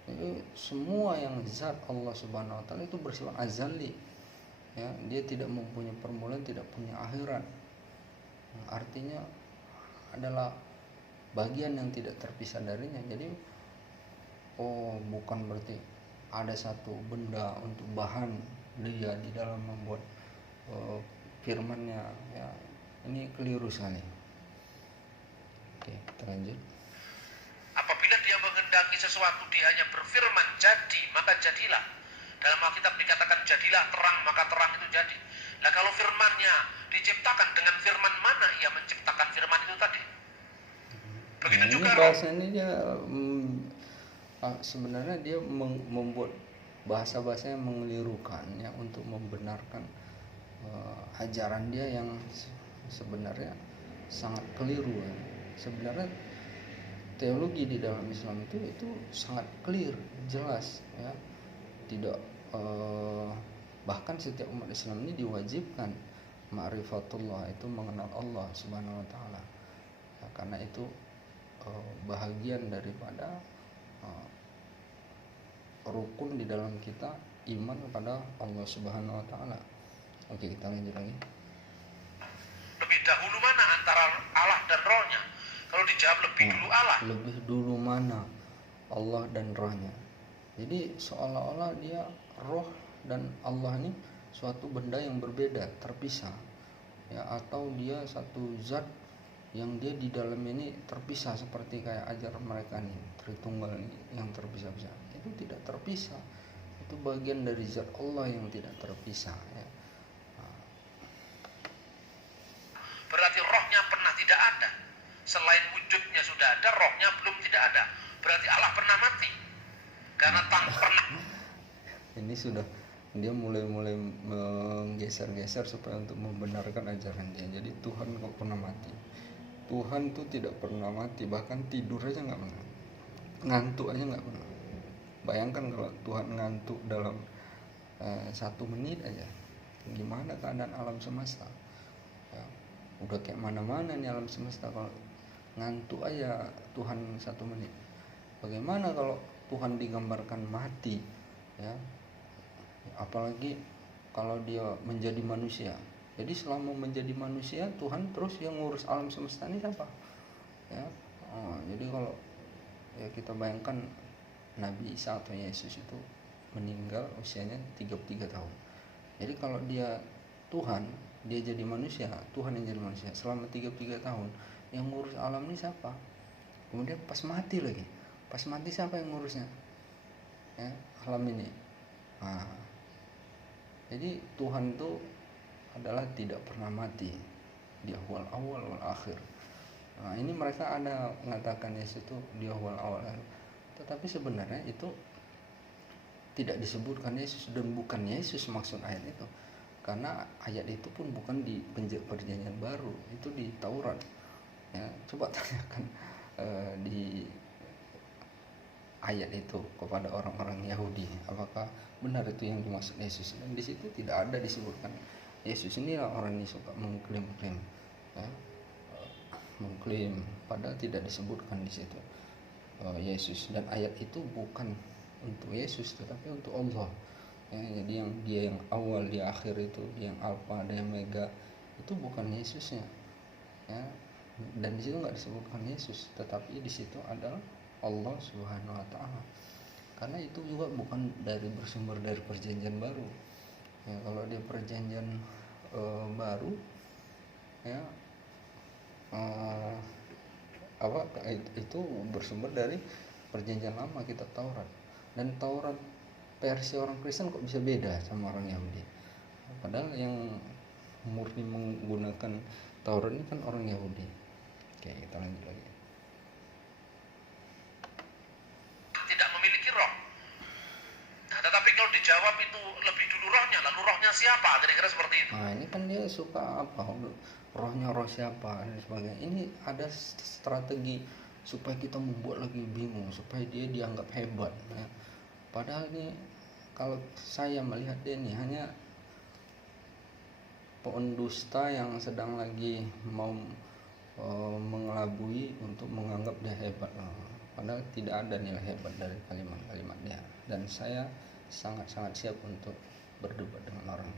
Jadi semua yang zat Allah Subhanahu wa taala itu bersifat azali. Ya, dia tidak mempunyai permulaan, tidak punya akhirat. Artinya adalah bagian yang tidak terpisah darinya. Jadi bukan berarti ada satu benda untuk bahan dia di dalam membuat firman-Nya ya. Ini keliru sekali. Oke, kita lanjut. Apabila dia menghendaki sesuatu, dia hanya berfirman jadi, maka jadilah. Dalam Alkitab dikatakan jadilah terang, maka terang itu jadi. Nah, kalau firman-Nya diciptakan, dengan firman mana ia menciptakan firman itu tadi? Begitu Nah, juga ini bahasanya dia sebenarnya dia membuat bahasa-bahasa yang mengelirukan ya, untuk membenarkan ajaran dia yang sebenarnya sangat keliru ya. Sebenarnya teologi di dalam Islam itu sangat clear, jelas ya. Tidak bahkan setiap umat Islam ini diwajibkan ma'rifatullah, itu mengenal Allah Subhanahu wa taala. Ya, karena itu bahagian daripada rukun di dalam kita iman kepada Allah Subhanahu wa taala. Oke, kita lanjut lagi. lebih dahulu mana antara Allah dan Roh-Nya? Kalau dijawab lebih dulu Allah. Lebih dulu mana Allah dan Roh-Nya? Jadi seolah-olah dia Roh dan Allah ini suatu benda yang berbeda, terpisah ya, atau dia satu zat yang dia di dalam ini terpisah, seperti kayak ajaran mereka nih Tritunggal ini yang terpisah-pisah. Itu tidak terpisah, itu bagian dari zat Allah yang tidak terpisah ya. Berarti Roh-Nya pernah tidak ada. Selain wujudnya sudah ada, Roh-Nya belum tidak ada. Berarti Allah pernah mati. Karena pernah. Ini sudah dia mulai menggeser-geser supaya untuk membenarkan ajaran dia. Jadi Tuhan kok pernah mati? Tuhan tuh tidak pernah mati, bahkan tidur aja nggak pernah, ngantuk aja nggak pernah. Bayangkan kalau Tuhan ngantuk dalam 1 menit aja, gimana keadaan alam semesta ya, udah kayak mana-mana nih alam semesta. Kalau ngantuk aja Tuhan 1 menit, bagaimana kalau Tuhan digambarkan mati ya, apalagi kalau dia menjadi manusia. Jadi selama menjadi manusia, Tuhan terus yang ngurus alam semesta ini siapa ya. Jadi kalau ya kita bayangkan Nabi Isa atau Yesus itu meninggal usianya 33 tahun. Jadi kalau dia Tuhan, dia jadi manusia, Tuhan yang jadi manusia selama 33 tahun, yang ngurus alam ini siapa? Kemudian pas mati lagi, pas mati siapa yang ngurusnya ya, alam ini? Jadi Tuhan itu adalah tidak pernah mati di awal wal akhir. Nah, ini mereka ada mengatakan Yesus itu di awal-awal, tetapi sebenarnya itu tidak disebutkan Yesus dan bukan Yesus maksud ayat itu, karena ayat itu pun bukan di perjanjian baru, itu di Taurat. Ya, coba tanyakan di ayat itu kepada orang-orang Yahudi, apakah benar itu yang dimaksud Yesus, dan di situ tidak ada disebutkan Yesus. Inilah orang yang suka mengklaim-klaim, ya, mengklaim padahal tidak disebutkan di situ Yesus, dan ayat itu bukan untuk Yesus tetapi untuk Allah, ya. Jadi yang dia yang awal, dia akhir, itu dia yang Alfa dan Omega, itu bukan Yesusnya, ya. Dan di situ nggak disebutkan Yesus, tetapi di situ adalah Allah Subhanahu Wa Taala, karena itu juga bukan bersumber dari perjanjian baru, ya. Kalau dia perjanjian baru, ya, itu bersumber dari perjanjian lama, kitab Taurat. Dan Taurat versi orang Kristen kok bisa beda sama orang Yahudi, padahal yang murni menggunakan Taurat ini kan orang Yahudi. Oke, kita lanjut lagi. Tidak memiliki roh. Nah, tetapi kalau dijawab itu lebih dulu rohnya, lalu rohnya siapa? Kira-kira seperti itu. Nah, ini kan dia suka apa? Rohnya roh siapa dan sebagainya. Ini ada strategi supaya kita membuat lagi bingung, supaya dia dianggap hebat, ya. Padahal ini kalau saya melihat dia ini hanya pendusta yang sedang lagi mau mengelabui untuk menganggap dia hebat. Padahal tidak ada nilai hebat dari kalimat-kalimat dia, dan saya sangat-sangat siap untuk berdebat dengan orang.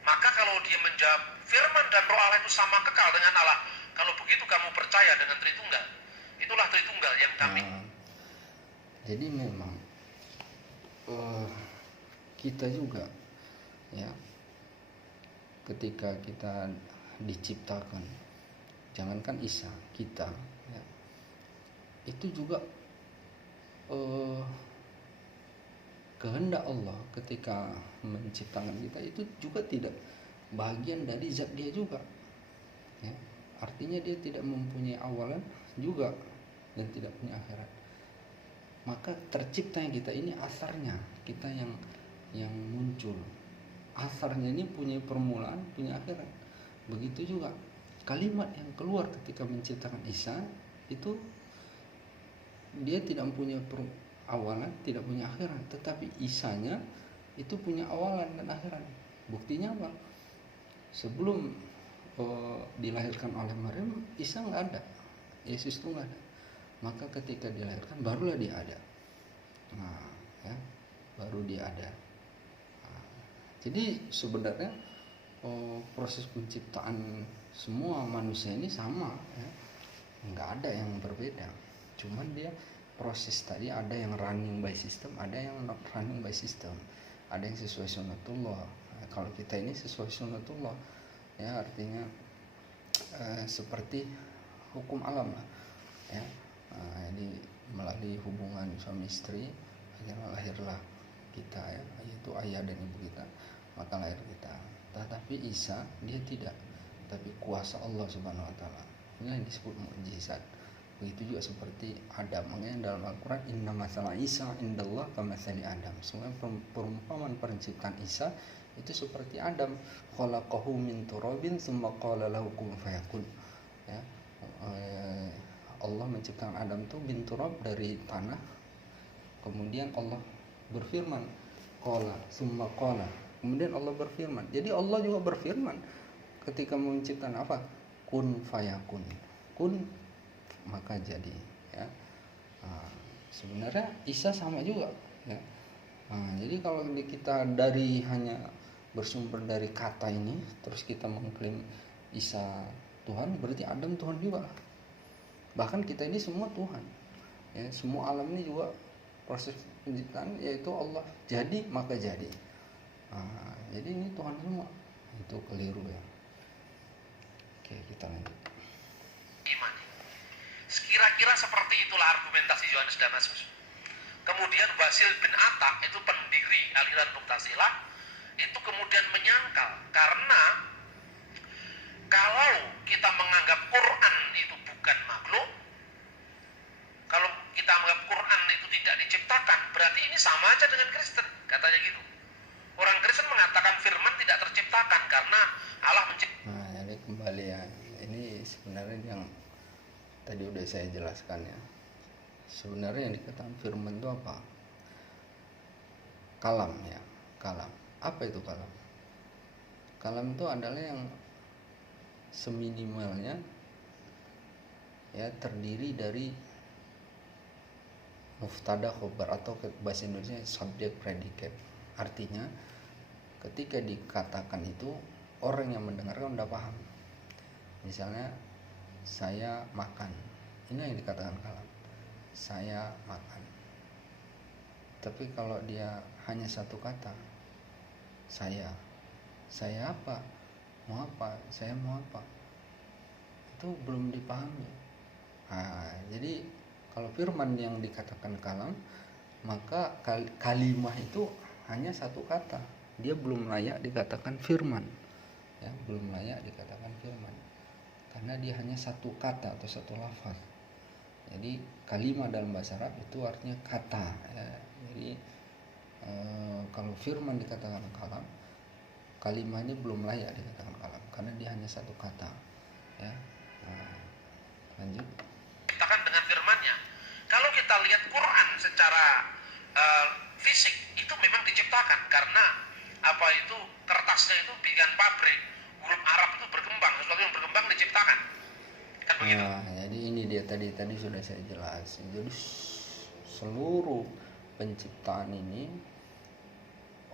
Maka kalau dia menjawab firman dan roh Allah itu sama kekal dengan Allah, kalau begitu kamu percaya dengan Tritunggal. Itulah Tritunggal yang kami. Jadi memang kita juga, ya, ketika kita diciptakan, jangankan Isa, kita, ya, itu juga kehendak Allah ketika menciptakan kita itu juga tidak bagian dari zat dia juga, ya. Artinya dia tidak mempunyai awalan juga dan tidak punya akhirat. Maka terciptanya kita ini asarnya kita yang muncul. Asarnya ini punya permulaan, punya akhirat. Begitu juga kalimat yang keluar ketika menciptakan Isa itu, dia tidak punya awalan, tidak punya akhirat, tetapi Isanya itu punya awalan dan akhirat. Buktinya apa? Sebelum dilahirkan oleh Maryam, Isa nggak ada, Yesus itu nggak ada. Maka ketika dilahirkan barulah dia ada. Nah, ya, baru dia ada. Nah, jadi sebenarnya proses penciptaan semua manusia ini sama, ya. Nggak ada yang berbeda. Cuman dia proses tadi ada yang running by system, ada yang not running by system, ada yang sesuai sunnatullah. Nah, kalau kita ini sesuai sunnatullah, ya, artinya seperti hukum alam lah, ya. Jadi melalui hubungan suami istri akhirnya lahirlah kita, ya, yaitu ayah dan ibu kita, maka lahir kita. Tetapi Isa dia tidak, tapi kuasa Allah Subhanahu Wa Taala. Ini yang disebut mukjizat. Begitu juga seperti Adam. Makanya dalam Al-Quran, inna masalah Isa indallah kamatsali Adam. Sebenarnya perumpamaan penciptaan Isa itu seperti Adam. Khalaqahu min turabin tsumma qala lahu kun fayakun. Ya. Allah menciptakan Adam itu bin turab, dari tanah. Kemudian Allah berfirman, qala tsumma qala. Kemudian Allah berfirman. Jadi Allah juga berfirman ketika menciptakan apa? Kun fayakun. Kun maka jadi, ya. Sebenarnya Isa sama juga, ya. Jadi kalau kita dari hanya bersumber dari kata ini terus kita mengklaim Isa Tuhan, berarti Adam Tuhan juga. Bahkan kita ini semua Tuhan, ya. Semua alam ini juga proses penciptaan, yaitu Allah jadi maka jadi. Jadi ini Tuhan semua. Itu keliru, ya. Oke, kita lanjut. Kira-kira seperti itulah argumentasi Yohanes Damasus. Kemudian Wasil bin Atta, itu pendiri aliran Mu'tazilah, itu kemudian menyangkal karena Kalau kita menganggap Quran itu bukan makhluk, kalau kita menganggap Quran itu tidak diciptakan, berarti ini sama aja dengan Kristen, katanya gitu. Orang Kristen mengatakan firman tidak terciptakan karena Allah menciptakan. Nah, jadi kembali ya, ini sebenarnya yang tadi udah saya jelaskan ya. Sebenarnya yang dikatakan firman itu apa? Kalam ya, kalam. Apa itu kalam? Kalam itu adalah yang seminimalnya ya terdiri dari muftada khobar atau bahasa Indonesia subjek predikat. Artinya ketika dikatakan itu orang yang mendengarkan udah paham. Misalnya saya makan, ini yang dikatakan kalam, saya makan. Tapi kalau dia hanya satu kata, saya apa, mau apa, saya mau apa, itu belum dipahami. Nah, jadi kalau firman yang dikatakan kalam, maka kalimah itu hanya satu kata, dia belum layak dikatakan firman ya, belum layak dikatakan firman karena dia hanya satu kata atau satu lafaz. Jadi kalimah dalam bahasa Arab itu artinya kata ya. Jadi kalau firman dikatakan kalam, kalimahnya belum layak dikatakan kalam karena dia hanya satu kata ya. Nah, lanjut. Diciptakan dengan firman-Nya. Kalau kita lihat Quran secara fisik itu memang diciptakan karena apa itu kertasnya itu bikin pabrik, huruf Arab itu berkembang, sesuatu yang berkembang diciptakan. Kan begitu? Nah, jadi ini dia tadi sudah saya jelasin. Jadi seluruh penciptaan ini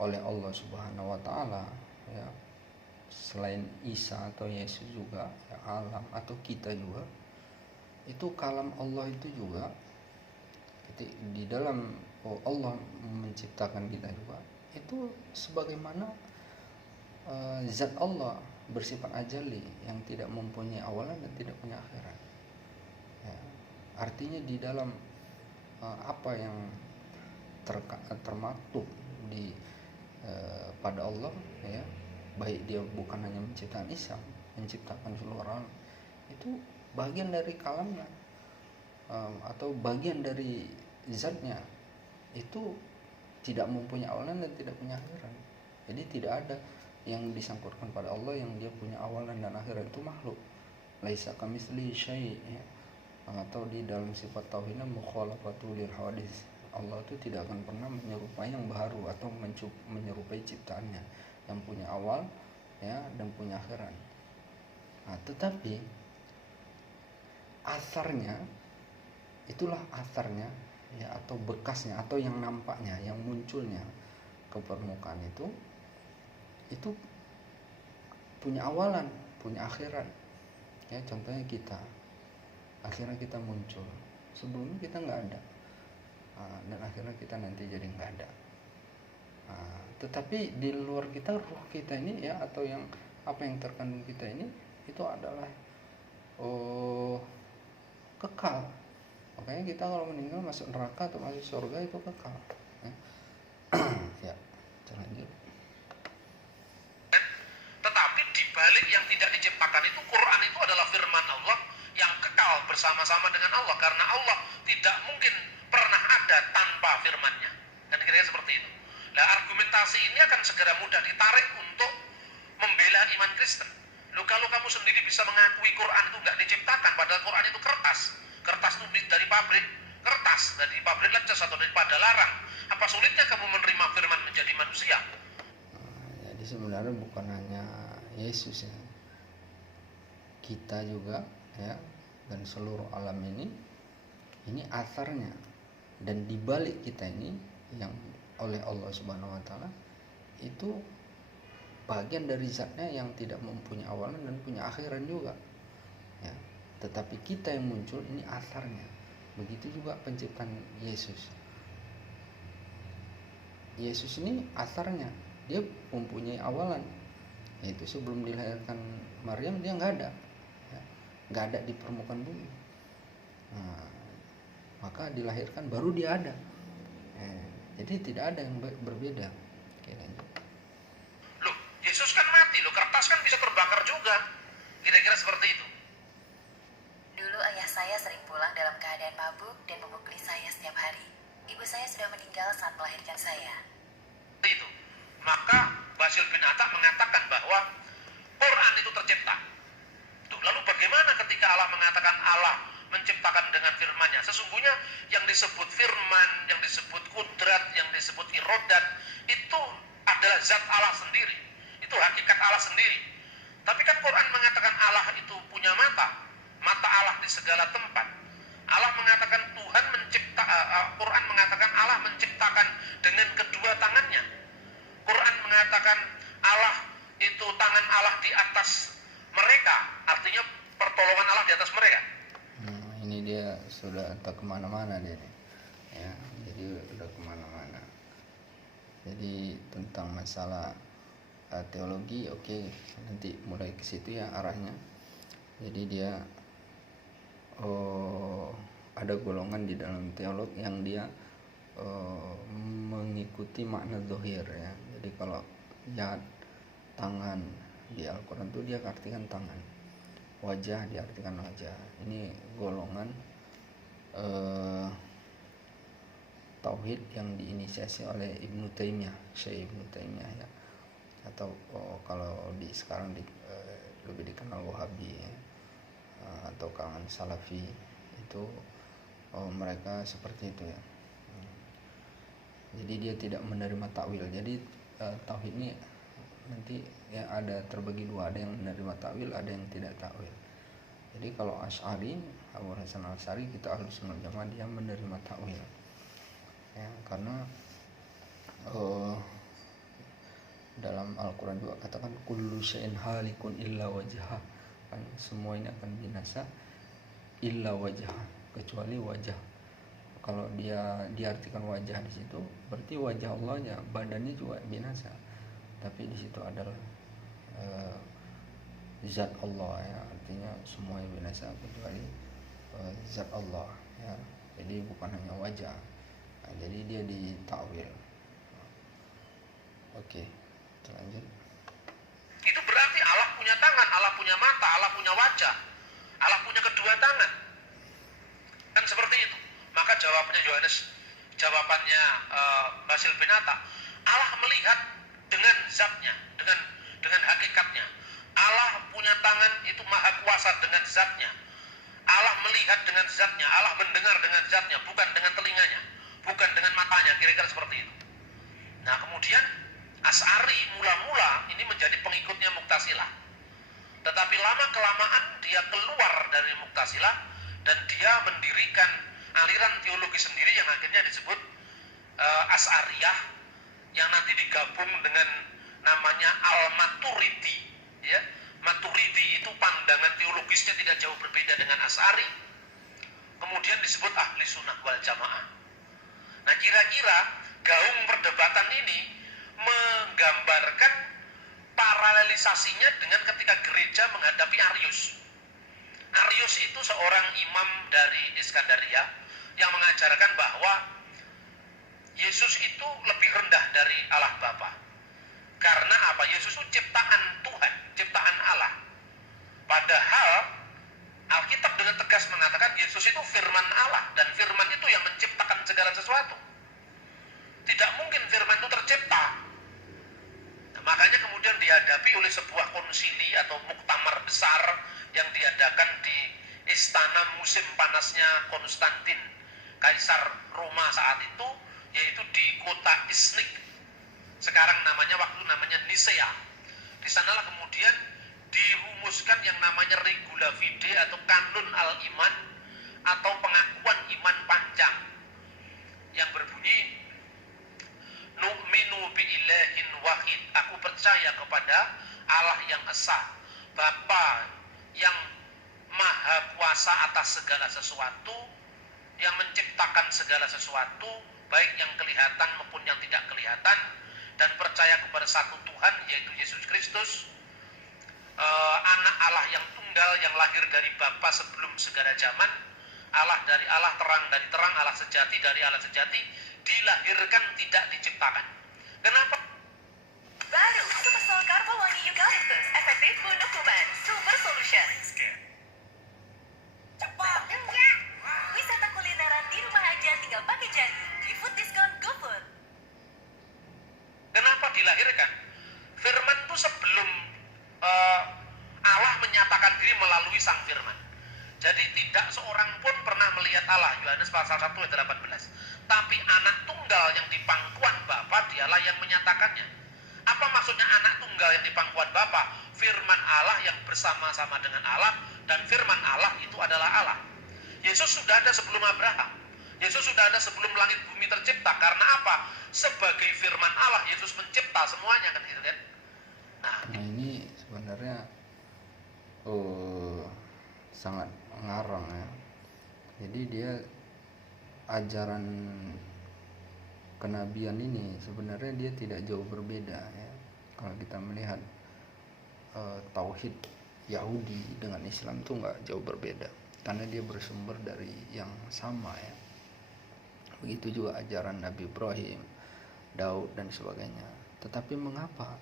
oleh Allah Subhanahu wa taala ya. Selain Isa atau Yesus juga ya, alam atau kita juga itu kalam Allah itu juga di dalam Allah menciptakan kita juga itu sebagaimana zat Allah bersifat ajali yang tidak mempunyai awalan dan tidak punya akhirat ya. Artinya di dalam apa yang termaktub di pada Allah ya, baik dia bukan hanya menciptakan Isa, menciptakan seluruh alam, itu bagian dari kalamnya atau bagian dari zatnya, itu tidak mempunyai awalan dan tidak punya akhirat. Jadi tidak ada yang disangkutkan pada Allah yang dia punya awalan dan akhirat, itu makhluk. Laisa kamitslihi syai' ya. Atau di dalam sifat tauhidnya mukhalafatu lil hawadits. Allah itu tidak akan pernah menyerupai yang baru atau menyerupai ciptaannya yang punya awal ya dan punya akhirat. Nah, tetapi asarnya, itulah asarnya ya, atau bekasnya atau yang nampaknya, yang munculnya ke permukaan itu punya awalan, punya akhirat ya. Contohnya kita, akhirnya kita muncul, sebelumnya kita nggak ada, dan akhirnya kita nanti jadi nggak ada. Tetapi di luar kita, ruh kita ini ya, atau yang apa yang terkandung kita ini, itu adalah kekal. Makanya kita kalau meninggal masuk neraka atau masuk surga itu kekal ya. Ya, lanjut. Tetapi di balik yang tidak diciptakan itu, Quran itu adalah firman Allah yang kekal bersama-sama dengan Allah, karena Allah tidak mungkin pernah ada tanpa firman-Nya. Dan kira-kira seperti itu. Nah, argumentasi ini akan segera mudah ditarik untuk membela iman Kristen. Loh, kalau kamu sendiri bisa mengakui Quran itu nggak diciptakan, padahal Quran itu kertas itu dari pabrik kertas, dari pabrik lecas atau daripada larang, apa sulitnya kamu menerima firman menjadi manusia? Jadi sebenarnya bukan hanya Yesus ya, kita juga ya, dan seluruh alam ini asarnya, dan dibalik kita ini yang oleh Allah Subhanahu wa taala itu bagian dari zatnya yang tidak mempunyai awalan dan punya akhiran juga ya. Tetapi kita yang muncul ini asarnya. Begitu juga penciptaan Yesus. Yesus ini asarnya, dia mempunyai awalan, yaitu sebelum dilahirkan Maryam dia nggak ada ya, nggak ada di permukaan bumi. Nah, maka dilahirkan baru dia ada. Jadi tidak ada yang berbeda. Oke, lanjut. Loh, Yesus kan mati loh, kertas kan bisa terbakar juga. Kira-kira seperti itu. Dulu ayah saya sering pulang dalam keadaan mabuk dan memukuli saya setiap hari. Ibu saya sudah meninggal saat melahirkan saya. Itu. Maka Basil bin Atta mengatakan bahwa Quran itu tercipta. Tuh, lalu bagaimana ketika Allah mengatakan Allah menciptakan dengan firman-Nya? Sesungguhnya yang disebut firman, yang disebut kudrat, yang disebut irodat, itu adalah zat Allah sendiri. Itu hakikat Allah sendiri. Tapi kan Quran mengatakan Allah itu punya mata Allah di segala tempat. Allah mengatakan Quran mengatakan Allah menciptakan dengan kedua tangannya. Quran mengatakan Allah itu tangan Allah di atas mereka, artinya pertolongan Allah di atas mereka. Ini dia sudah entah kemana-mana dia nih. Ya, jadi udah kemana-mana. Jadi tentang masalah teologi, oke, nanti mulai ke situ ya arahnya. Jadi dia ada golongan di dalam teolog yang dia mengikuti makna zahir ya. Jadi kalau lihat tangan di Al-Quran itu dia artikan tangan, wajah diartikan wajah. Ini golongan tauhid yang diinisiasi oleh Ibnu Taimiyah, Syekh Ibnu Taimiyah ya. Atau kalau sekarang lebih dikenal Wahabi ya. Atau kalangan Salafi itu mereka seperti itu ya. Jadi dia tidak menerima takwil. Jadi tauhid ini nanti ya ada terbagi dua, ada yang menerima takwil, ada yang tidak takwil. Jadi kalau Asy'ari, Abu Hasan Al-Asy'ari, kita Ahlussunnah wal Jamaah, dia menerima takwil ya, karena dalam Al-Quran juga katakan kullu syai'in halikun illa wajhah, kan semua ini akan binasa illa wajah, kecuali wajah. Kalau dia diartikan wajah di situ berarti wajah Allahnya, badannya juga binasa, tapi di situ adalah zat Allah ya, artinya semuanya binasa kecuali zat Allah ya. Jadi bukan hanya wajah. Nah, jadi dia ditakwil. Oke, lanjut. Itu berarti Allah punya tangan, Allah punya mata, Allah punya wajah, Allah punya kedua tangan. Kan seperti itu. Maka jawabannya Basil bin Atta, Allah melihat dengan zatnya, dengan hakikatnya. Allah punya tangan, itu maha kuasa dengan zatnya. Allah melihat dengan zatnya, Allah mendengar dengan zatnya, bukan dengan telinganya, bukan dengan matanya, kira-kira seperti itu. Nah kemudian Asy'ari mula-mula ini menjadi pengikutnya Mu'tazilah, tetapi lama-kelamaan dia keluar dari Mu'tazilah dan dia mendirikan aliran teologi sendiri yang akhirnya disebut Asy'ariyah, yang nanti digabung dengan namanya Al-Maturidi ya. Maturidi itu pandangan teologisnya tidak jauh berbeda dengan Asy'ari, kemudian disebut Ahli Sunnah wal Jamaah. Nah kira-kira gaung perdebatan ini menggambarkan paralelisasinya dengan ketika gereja menghadapi Arius. Arius itu seorang imam dari Iskandaria yang mengajarkan bahwa Yesus itu lebih rendah dari Allah Bapa. Karena apa? Yesus itu ciptaan Tuhan, ciptaan Allah. Padahal Alkitab dengan tegas mengatakan Yesus itu firman Allah, dan firman itu yang menciptakan segala sesuatu. Tidak mungkin firman itu tercipta. Nah, makanya kemudian dihadapi oleh sebuah konsili atau muktamar besar yang diadakan di istana musim panasnya Konstantin, Kaisar Roma saat itu, yaitu di kota Iznik. Sekarang waktu namanya Nisea. Di sanalah kemudian dirumuskan yang namanya Regula Fide atau Kanun Al-Iman atau pengakuan iman panjang, yang berbunyi nu'minu bi'ilahin wahid, aku percaya kepada Allah yang esa, Bapa yang maha kuasa atas segala sesuatu, yang menciptakan segala sesuatu, baik yang kelihatan maupun yang tidak kelihatan, dan percaya kepada satu Tuhan yaitu Yesus Kristus, anak Allah yang tunggal, yang lahir dari Bapa sebelum segala zaman, Allah dari Allah, terang dari terang, Allah sejati dari Allah sejati, dilahirkan tidak diciptakan. Kenapa? Baru Super Sol Karbo Wangi Eucalyptus, efektif bunuh kuman. Super Solution. Cepat. Enggak. Wisata kulineran di rumah aja tinggal pakai janji. Di Food Discount GoFood. Kenapa dilahirkan? Firman itu sebelum Allah menyatakan diri melalui sang firman. Jadi tidak seorang pun pernah melihat Allah, Yohanes pasal 1 ayat 18. Tapi anak tunggal yang di pangkuan Bapa, dialah yang menyatakannya. Apa maksudnya anak tunggal yang di pangkuan Bapa? Firman Allah yang bersama-sama dengan Allah, dan firman Allah itu adalah Allah. Yesus sudah ada sebelum Abraham. Yesus sudah ada sebelum langit bumi tercipta. Karena apa? Sebagai firman Allah, Yesus mencipta semuanya, kan gitu kan? Nah ini sebenarnya sangat ngarang ya. Jadi dia ajaran kenabian ini sebenarnya dia tidak jauh berbeda ya. Kalau kita melihat tauhid Yahudi dengan Islam itu nggak jauh berbeda, karena dia bersumber dari yang sama ya. Begitu juga ajaran Nabi Ibrahim, Daud dan sebagainya. Tetapi mengapa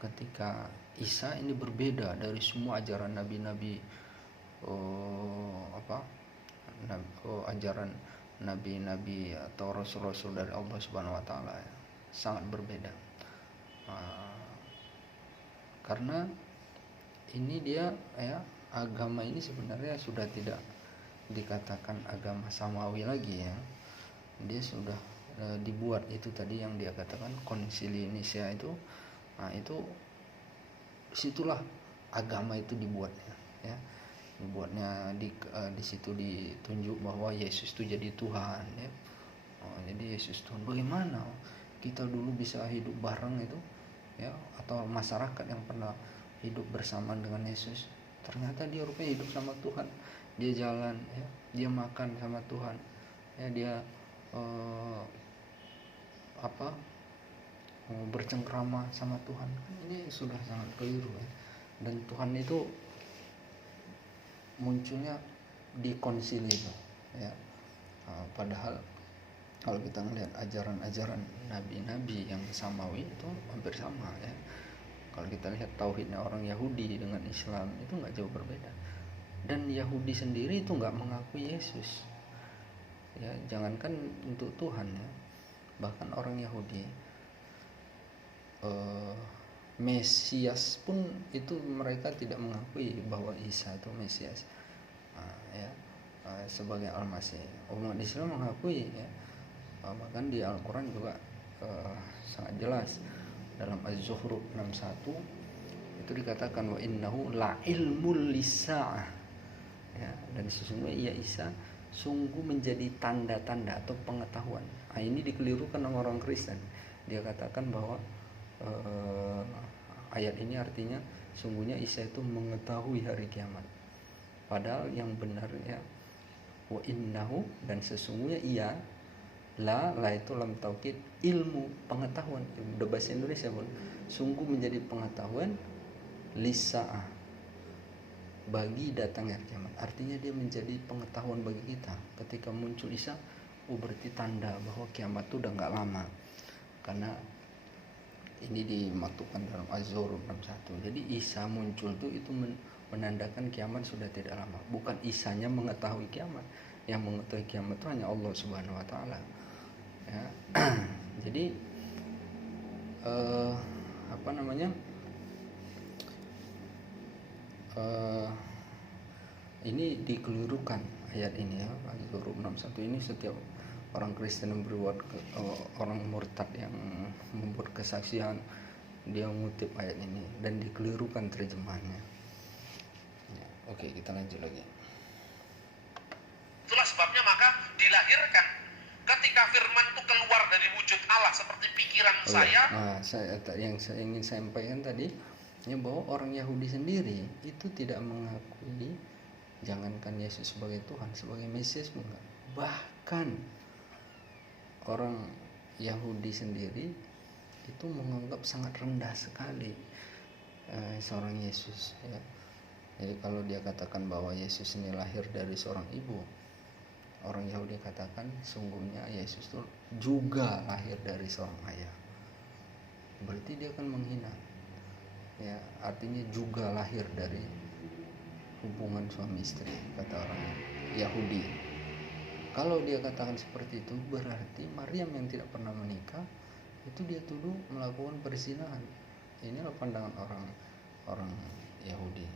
ketika Isa ini berbeda dari semua ajaran nabi-nabi, ajaran nabi-nabi atau rasul-rasul dari Allah Subhanahu wa taala ya, sangat berbeda. Karena ini dia ya, agama ini sebenarnya sudah tidak dikatakan agama samawi lagi ya. Dia sudah dibuat, itu tadi yang dia katakan konsili Nicea itu. Nah, itu situlah agama itu dibuatnya ya. Dibuatnya di situ ditunjuk bahwa Yesus itu jadi Tuhan ya. Jadi Yesus Tuhan. Bagaimana kita dulu bisa hidup bareng itu ya, atau masyarakat yang pernah hidup bersama dengan Yesus, ternyata dia rupanya hidup sama Tuhan. Dia jalan ya, dia makan sama Tuhan ya, dia bercengkrama sama Tuhan. Ini sudah sangat keliru ya. Dan Tuhan itu munculnya di konsili itu ya. Padahal kalau kita melihat ajaran-ajaran nabi-nabi yang samawi itu hampir sama ya. Kalau kita lihat tauhidnya orang Yahudi dengan Islam itu nggak jauh berbeda. Dan Yahudi sendiri itu nggak mengakui Yesus ya, jangankan untuk Tuhan ya. Bahkan orang Yahudi Mesias pun itu mereka tidak mengakui bahwa Isa itu Mesias sebagai Al-Masih. Umat Islam mengakui ya. Bahkan di Al-Quran juga sangat jelas dalam Az-Zukhruf 61 itu dikatakan wa innahu la ilmul lisa'ah ya, dan sesungguhnya ia Isa sungguh menjadi tanda-tanda atau pengetahuan. Ini dikelirukan sama orang Kristen. Dia katakan bahwa ayat ini artinya sungguhnya Isa itu mengetahui hari kiamat. Padahal yang benarnya wa innahu, dan sesungguhnya ia, la itu lam taukid, ilmu, pengetahuan. Udah bahasa Indonesia pun sungguh menjadi pengetahuan lisa'ah, bagi datangnya kiamat. Artinya dia menjadi pengetahuan bagi kita. Ketika muncul Isa, berarti tanda bahwa kiamat itu udah gak lama. Karena ini dimaktubkan dalam Az-Zukhruf 61. Jadi Isa muncul itu menandakan kiamat sudah tidak lama. Bukan Isanya mengetahui kiamat. Yang mengetahui kiamat itu hanya Allah Subhanahu wa taala. Ya. Jadi ini dikelirukan ayat ini ya. Az-Zukhruf 61 ini setiap orang Kristen yang berbuat orang murtad yang membuat kesaksian, dia mengutip ayat ini dan dikelirukan terjemahannya ya. Oke, kita lanjut lagi. Itulah sebabnya maka dilahirkan ketika firman itu keluar dari wujud Allah seperti pikiran saya. Yang saya ingin sampaikan tadi ya, bahwa orang Yahudi sendiri itu tidak mengakui, jangankan Yesus sebagai Tuhan, sebagai Mesias enggak. Bahkan orang Yahudi sendiri itu menganggap sangat rendah sekali seorang Yesus ya. Jadi kalau dia katakan bahwa Yesus ini lahir dari seorang ibu, orang Yahudi katakan sungguhnya Yesus itu juga lahir dari seorang ayah berarti dia akan menghina. Ya, artinya juga lahir dari hubungan suami istri, kata orang Yahudi. Kalau dia katakan seperti itu, berarti Maryam yang tidak pernah menikah itu dia tuduh melakukan perzinahan. Inilah pandangan orang Yahudi.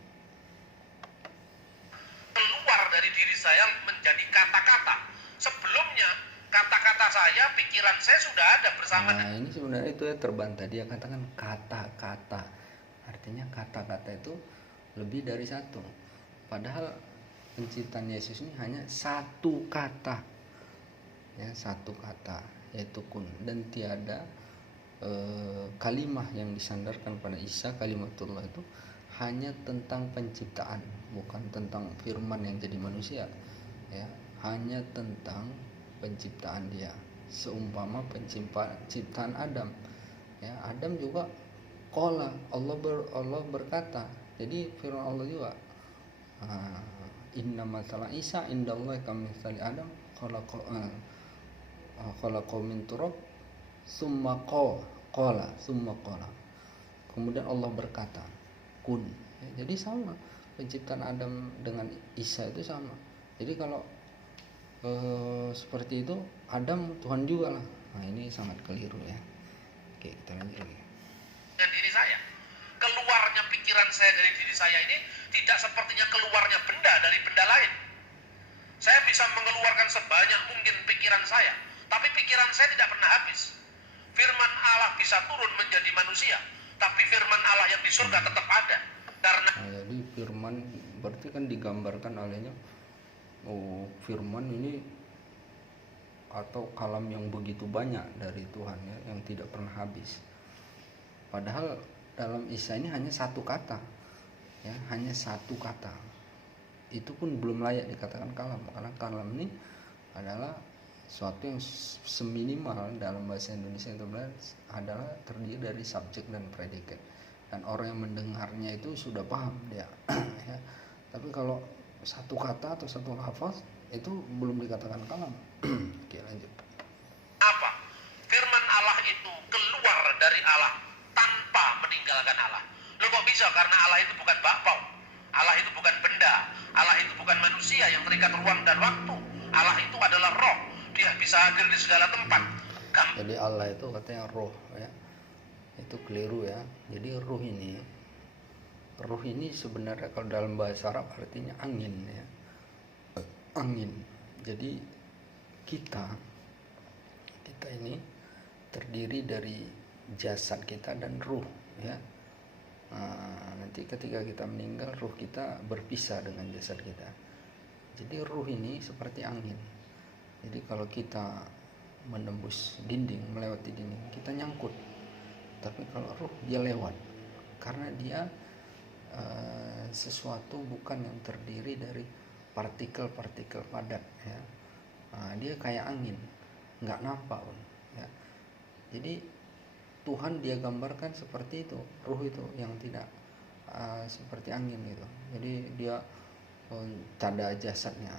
Keluar dari diri saya menjadi kata-kata. Sebelumnya kata-kata saya, pikiran saya sudah ada bersama. Nah, ini sebenarnya itu ya terbantah. Dia katakan kata-kata. Artinya kata-kata itu lebih dari satu. Padahal penciptaan Yesus ini hanya satu kata. Ya, satu kata, yaitu kun, dan tiada kalimah yang disandarkan pada Isa, kalimatullah itu hanya tentang penciptaan, bukan tentang firman yang jadi manusia. Ya, hanya tentang penciptaan dia, seumpama penciptaan Adam. Ya, Adam juga qala, Allah berkata. Jadi firman Allah juga, inna masalah Isa indallahi kamitsali Adam khalaqahu min turab summa qala. Kemudian Allah berkata kun. Ya, jadi sama, penciptaan Adam dengan Isa itu sama. Jadi kalau seperti itu, Adam Tuhan juga lah. Nah, ini sangat keliru ya. Oke, kita lanjut lagi. Dengan diri saya, keluarnya pikiran saya dari diri saya ini tidak sepertinya keluarnya benda dari benda lain. Saya bisa mengeluarkan sebanyak mungkin pikiran saya, tapi pikiran saya tidak pernah habis. Firman Allah bisa turun menjadi manusia, tapi firman Allah yang di surga tetap ada. Karena jadi firman berarti kan digambarkan olehnya, firman ini atau kalam yang begitu banyak dari Tuhan ya, yang tidak pernah habis. Padahal dalam Isa ini hanya satu kata, ya, hanya satu kata. Itu pun belum layak dikatakan kalam, karena kalam ini adalah suatu yang seminimal dalam bahasa Indonesia itu adalah terdiri dari subjek dan predikat, dan orang yang mendengarnya itu sudah paham dia. Ya. Tapi kalau satu kata atau satu lafaz itu belum dikatakan kalam. Oke, lanjut. apa? Firman Allah itu keluar dari Allah tanpa meninggalkan Allah. Lo kok bisa? Karena Allah itu bukan bakpao, Allah itu bukan benda, Allah itu bukan manusia yang terikat ruang dan waktu. Allah itu adalah roh, dia bisa hadir di segala tempat. Jadi Allah itu katanya roh ya. Itu keliru ya. Jadi roh ini sebenarnya kalau dalam bahasa Arab artinya angin ya. Angin. Jadi kita ini terdiri dari jasad kita dan ruh ya. Nanti ketika kita meninggal, ruh kita berpisah dengan jasad kita. Jadi ruh ini seperti angin. Jadi kalau kita menembus dinding, melewati dinding, kita nyangkut. Tapi kalau ruh, dia lewat, karena dia sesuatu bukan yang terdiri dari partikel-partikel padat ya. Dia kayak angin, nggak nampak pun ya. Jadi Tuhan dia gambarkan seperti itu, ruh itu yang tidak seperti angin gitu. Jadi dia tak ada jasadnya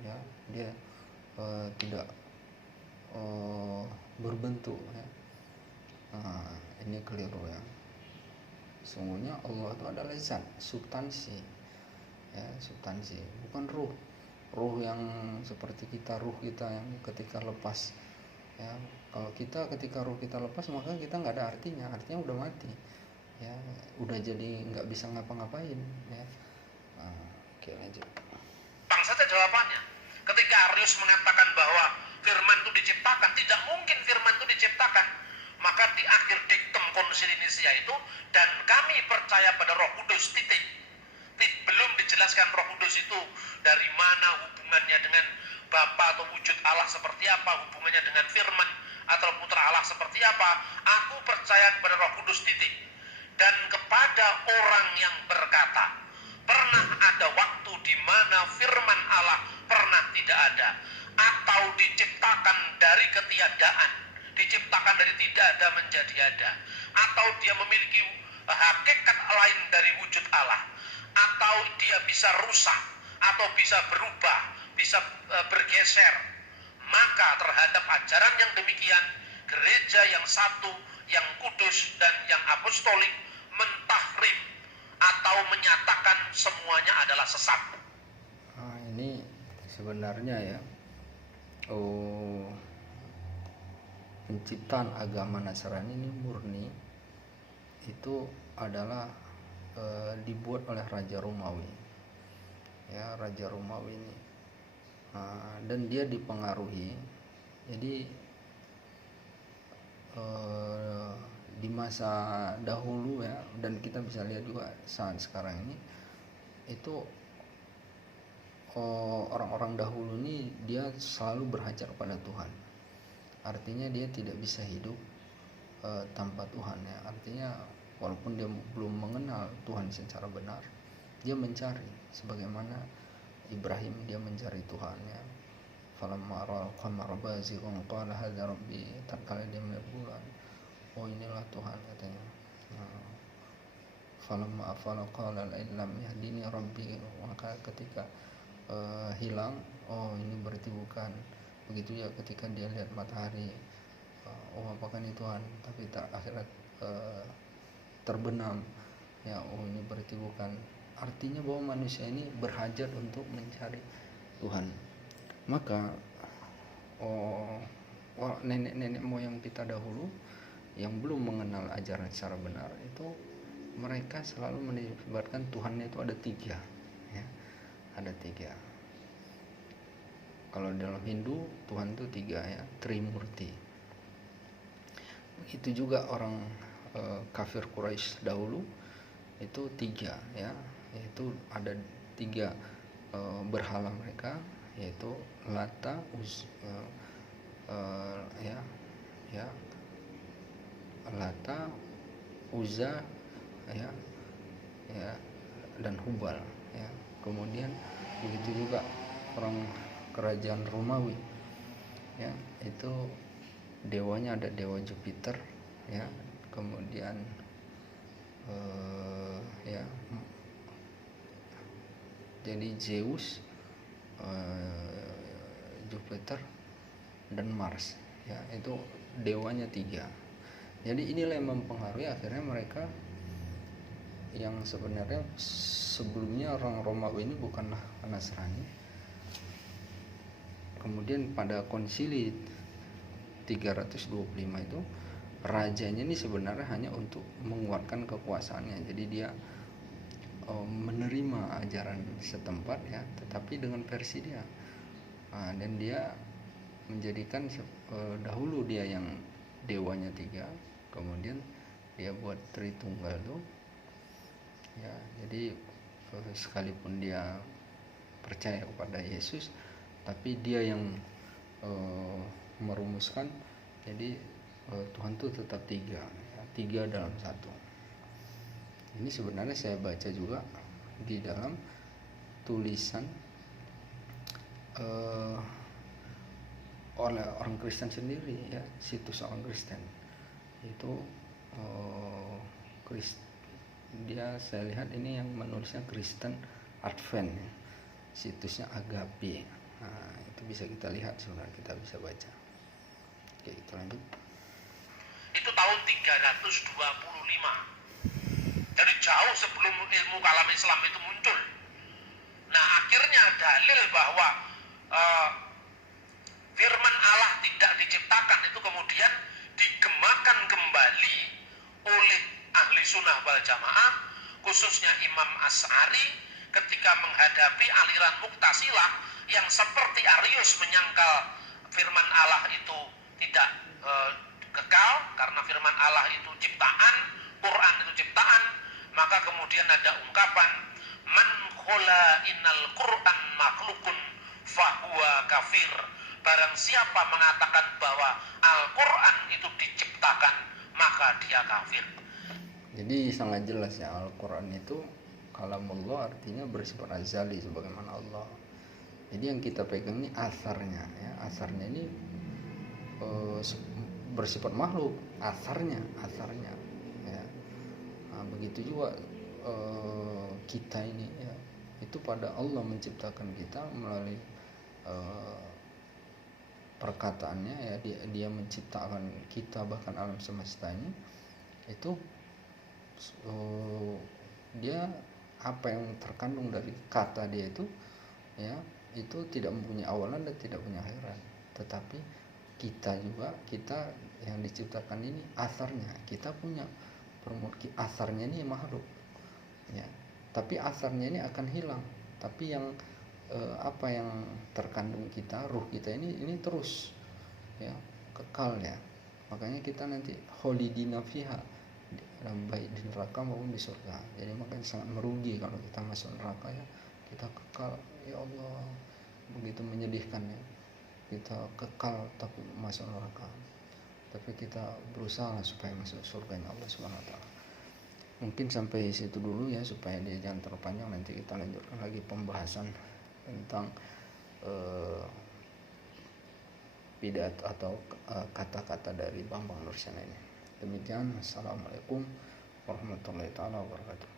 ya, dia tidak berbentuk ya. Ini keliru ya. Sungguhnya Allah itu adalah zat, substansi ya, substansi, bukan ruh. Ruh yang seperti kita, ruh kita yang ketika lepas ya. Kalau kita ketika ruh kita lepas, maka kita nggak ada artinya udah mati ya, udah jadi nggak bisa ngapa-ngapain ya. Oke, lanjut. Bang saja jawabannya. Ketika Arius mengatakan bahwa firman itu diciptakan, tidak mungkin firman itu diciptakan. Maka di akhir diktum Konsil Nisia itu, dan kami percaya pada Roh Kudus, titik. Belum dijelaskan Roh Kudus itu dari mana, hubungannya dengan Bapa atau wujud Allah seperti apa, hubungannya dengan firman atau putra Allah seperti apa. Aku percaya kepada Roh Kudus, titik. Dan kepada orang yang berkata, pernah ada waktu di mana firman Allah pernah tidak ada, atau diciptakan dari ketiadaan, diciptakan dari tidak ada menjadi ada, atau dia memiliki hakikat lain dari wujud Allah, atau dia bisa rusak, atau bisa berubah, bisa bergeser. Maka terhadap ajaran yang demikian, gereja yang satu, yang kudus dan yang apostolik mentahrim atau menyatakan semuanya adalah sesat. Nah, ini sebenarnya ya, penciptaan agama Nasrani ini murni itu adalah dibuat oleh Raja Romawi, ya, Raja Romawi ini, dan dia dipengaruhi. Jadi di masa dahulu ya, dan kita bisa lihat juga saat sekarang ini itu orang-orang dahulu ini dia selalu berhajar pada Tuhan. Artinya dia tidak bisa hidup tanpa Tuhan ya. Artinya walaupun dia belum mengenal Tuhan secara benar, dia mencari sebagaimana Ibrahim dia mencari Tuhan ya. Falamma ra'al qamara bazighan qala hadza rabbi, tatkala dia melihat bulan, oh inilah Tuhan katanya. Falamma afala qala la illam yahdini rabbi, maka ketika hilang, oh ini berarti bukan. Begitu ya ketika dia lihat matahari, oh apakah ini Tuhan, tapi tak akhirat terbenam ya, oh ini berarti bukan. Artinya bahwa manusia ini berhajat untuk mencari Tuhan. Maka nenek-nenek moyang kita dahulu yang belum mengenal ajaran secara benar itu, mereka selalu menyebutkan Tuhannya itu ada tiga ya, ada tiga. Kalau dalam Hindu Tuhan itu tiga ya, Trimurti. Begitu juga orang kafir Quraisy dahulu itu tiga ya, yaitu ada tiga berhala mereka, yaitu Lata, Lata, Uzza ya dan Hubal ya. Kemudian begitu juga orang kerajaan Romawi ya, itu dewanya ada dewa Jupiter ya, kemudian jadi Zeus, Jupiter dan Mars ya, itu dewanya tiga. Jadi inilah yang mempengaruhi akhirnya mereka yang sebenarnya sebelumnya orang Romawi ini bukanlah Nasrani. Kemudian pada konsili 325 itu rajanya ini sebenarnya hanya untuk menguatkan kekuasaannya. Jadi dia menerima ajaran setempat ya, tetapi dengan versi dia. Dan dia menjadikan dahulu dia yang dewanya tiga, kemudian dia buat Tritunggal tuh ya. Jadi sekalipun dia percaya kepada Yesus, tapi dia yang merumuskan. Jadi Tuhan itu tetap tiga ya, tiga dalam satu. Ini sebenarnya saya baca juga di dalam tulisan oleh orang Kristen sendiri ya, situs orang Kristen itu dia saya lihat ini yang menulisnya Kristen Advent ya, situsnya Agape. Nah, itu bisa kita lihat sebenarnya, kita bisa baca. Oke, kita lanjut. Itu tahun 325. Jadi jauh sebelum ilmu kalam Islam itu muncul. Nah, akhirnya dalil bahwa firman Allah tidak diciptakan itu kemudian digemakan kembali oleh ahli sunnah wal jamaah, khususnya Imam Asy'ari ketika menghadapi aliran Mu'tazilah yang seperti Arius menyangkal firman Allah itu tidak kekal karena firman Allah itu ciptaan, Quran itu ciptaan. Maka kemudian ada ungkapan man khola innal Quran makhlukun fahuwa kafir. Barang siapa mengatakan bahwa Al-Quran itu diciptakan, maka dia kafir. Jadi sangat jelas ya, Al-Quran itu kalamullah, artinya bersifat azali sebagaimana Allah. Jadi yang kita pegang ini asarnya ya, asarnya ini bersifat makhluk, asarnya ya. Nah, begitu juga kita ini ya, itu pada Allah menciptakan kita melalui perkataannya ya, dia menciptakan kita bahkan alam semesta ini itu, dia apa yang terkandung dari kata dia itu ya, itu tidak mempunyai awalan dan tidak punya akhiran. Tetapi kita juga, kita yang diciptakan ini asarnya kita punya, asarnya ini makhluk ya, tapi asarnya ini akan hilang. Tapi yang apa yang terkandung kita, ruh kita ini terus ya, kekal ya. Makanya kita nanti kholidina fiha, baik di neraka maupun di surga. Jadi makanya sangat merugi kalau kita masuk neraka ya, kita kekal. Ya Allah, begitu menyedihkan ya, kita kekal tapi masuk neraka. Tapi kita berusaha supaya masuk surga Allah Subhanahu wa taala. Mungkin sampai situ dulu ya, supaya dia jangan terpanjang. Nanti kita lanjutkan lagi pembahasan tentang pidato atau kata-kata dari Bambang Nursyana ini. Demikian, assalamualaikum warahmatullahi taala wabarakatuh.